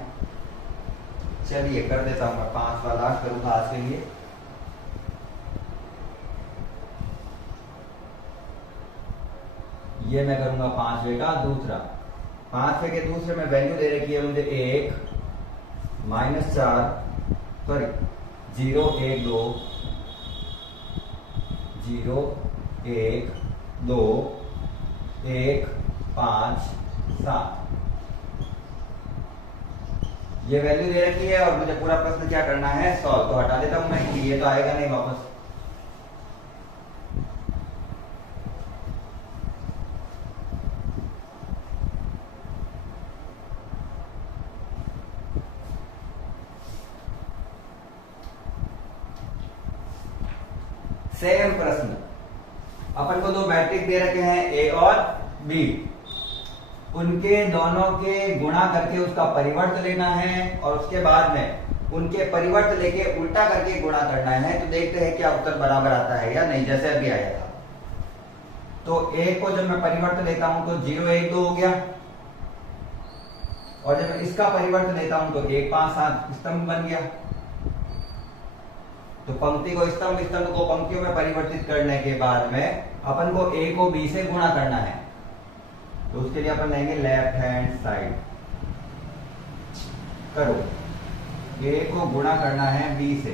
चलिए कर देता हूं मैं 5 वाला करूंगा आज के लिए। ये मैं करूंगा 5वें का दूसरा। 5वें के दूसरे में वैल्यू दे रखी है मुझे 1 -4 सॉरी 0 1 2 0 1 2 1 5 7 ये वैल्यू दे रखी है और मुझे पूरा प्रश्न क्या करना है, सॉल्व। तो हटा देता हूं मैं, ये तो आएगा नहीं वापस। सेम प्रश्न, अपन को दो मैट्रिक्स दे रखे हैं ए और बी, उनके दोनों के गुणा करके उसका परिवर्त लेना है और उसके बाद में उनके परिवर्त लेके उल्टा करके गुणा करना है। तो देखते हैं क्या उत्तर बराबर आता है या नहीं, जैसे अभी आया था। तो ए को जब मैं परिवर्त लेता हूं तो 0 1 2 हो गया, और जब मैं इसका परिवर्त लेता हूं तो 1 5 7 स्तंभ बन गया। तो पंक्ति को स्तंभ, स्तंभ को पंक्तियों में परिवर्तित करने के बाद में अपन को ए को बी से गुणा करना है। तो उसके लिए अपन लेंगे लेफ्ट हैंड साइड। करो, ए को गुणा करना है बी से।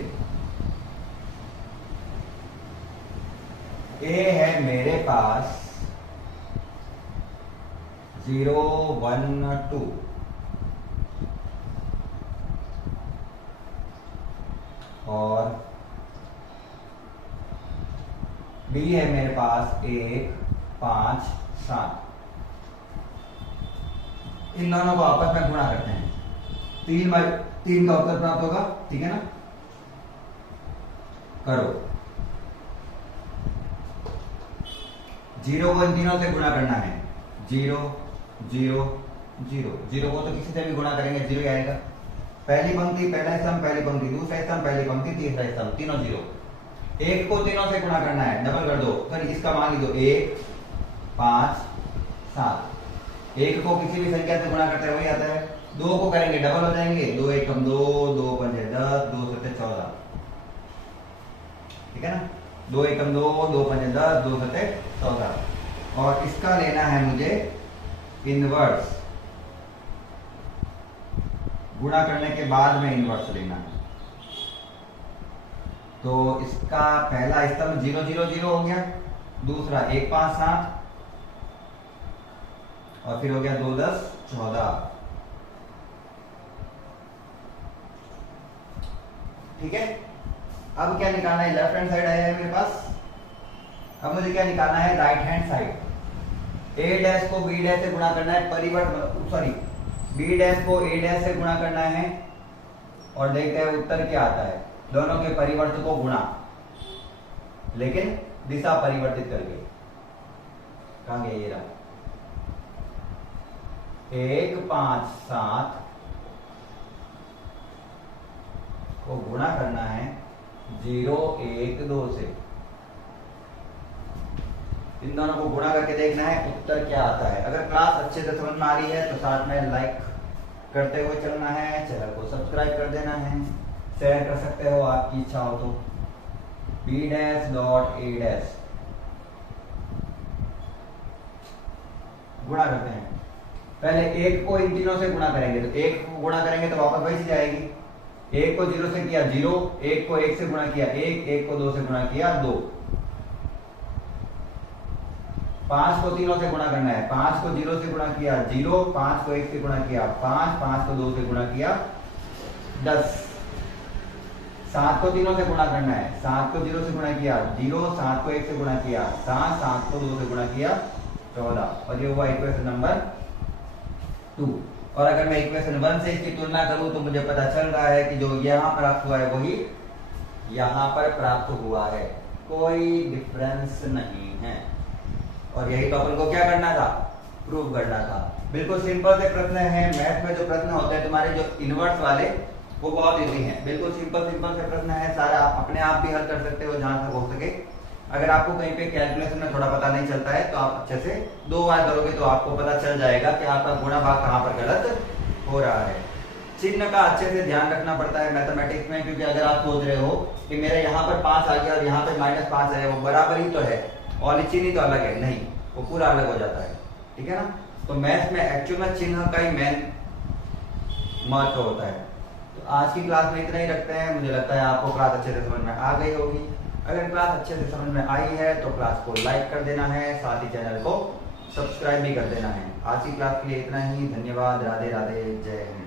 ए है मेरे पास 0 1 2 और बी है मेरे पास 1 5 7। इन दोनों को आपस में गुणा करते हैं, 3 का उत्तर प्राप्त होगा, ठीक है ना। करो, 0 को इन तीनों से गुणा करना है, 0 0 0 0 को तो किसी से भी गुणा करेंगे 0 ही आएगा। पहली पंक्ति पहला स्तंभ, पहली पंक्ति दूसरा स्तंभ, पहली पंक्ति तीसरा स्तंभ, तीनों 0। 1 को तीनों से गुणा करना है, डबल कर दो, फिर इसका मान लीजिए 1 5 7। 1 को किसी भी संख्या से गुणा करते हैं वही आता है। 2 को करेंगे डबल हो जाएंगे, 2 1 2 2 5 10 2 7 14, ठीक है ना। 2 1 2 2 5 10 2 7 14। और इसका लेना है मुझे इनवर्स, गुणा करने के बाद में इनवर्स लेना है। तो इसका पहला स्तंभ 0 0 0 हो गया, दूसरा 1 5 7 और फिर हो गया 2 10 14, ठीक है। अब क्या निकालना है, लेफ्ट हैंड साइड आया है मेरे पास। अब मुझे क्या निकालना है, राइट हैंड साइड। ए डैश को बी डैश से गुणा करना है, परिवर्त सॉरी बी डैश को ए डैश से गुणा करना है और देखते हैं उत्तर क्या आता है। दोनों के परिवर्त को गुणा, लेकिन दिशा परिवर्तित करके। कहां गया ये रहा, 1 5 7 को गुणा करना है 0 1 2 से। इन दोनों को गुणा करके देखना है उत्तर क्या आता है। अगर क्लास अच्छे से समझ में आ रही है तो साथ में लाइक करते हुए चलना है, चैनल को सब्सक्राइब कर देना है, शेयर कर सकते हो आपकी इच्छा हो तो। b' a' गुणा करते हैं। पहले 1 को इन तीनों से गुणा करेंगे, तो 1 को गुणा करेंगे तो वापस वही चीज आएगी। 1 को 0 से किया 0, 1 को 1 से गुणा किया 1, 1 को 2 से गुणा किया 2। 5 को तीनों से गुणा करना है, 5 को 0 से गुणा किया 0, 5 को 1 से गुणा किया 5, 5 को 2 से गुणा किया 10। 7 को तीनों से गुणा करना है, 7 को 0 से गुणा किया 0, 7 को 1 से गुणा किया 7, 7 को 2 से गुणा किया 14। और ये हुआ इक्वेशन नंबर 2। और अगर मैं इक्वेशन 1 से इसकी तुलना करूं तो मुझे पता चल रहा है कि जो यहां प्राप्त हुआ है वही यहां पर प्राप्त हुआ है, कोई डिफरेंस नहीं है। और यही तो अपन को क्या करना था, प्रूव करना था। बिल्कुल सिंपल से प्रश्न है। मैथ में जो प्रश्न होते हैं तुम्हारे जो इनवर्स वाले, वो बहुत इजी हैं। बिल्कुल सिंपल से प्रश्न है, सारा आप अपने आप भी हल कर सकते हो जहां तक हो सके। अगर आपको कहीं पे कैलकुलेशन में थोड़ा पता नहीं चलता है तो आप अच्छे से 2 बार करोगे तो आपको पता चल जाएगा कि आपका गुणा भाग कहां पर गलत हो रहा है। चिन्ह का अच्छे से ध्यान रखना पड़ता है मैथमेटिक्स में, क्योंकि अगर आप सोच रहे हो कि मेरे यहाँ पर 5 आ गया और यहाँ पर -5 है, वो बराबर ही तो है और चिन्ह ही तो अलग है, नहीं, वो पूरा अलग हो जाता है। ठीक है ना। तो मैथ में एक्चुअल में चिन्ह का ही मेन महत्व होता है। तो आज की क्लास में इतना ही रखते हैं। मुझे लगता है आपको क्लास अच्छे से समझ में आ गई होगी। अगर क्लास अच्छे से समझ में आई है तो क्लास को लाइक कर देना है, साथ ही चैनल को सब्सक्राइब भी कर देना है। आज की क्लास के लिए इतना ही। धन्यवाद। राधे राधे। जय हिंद।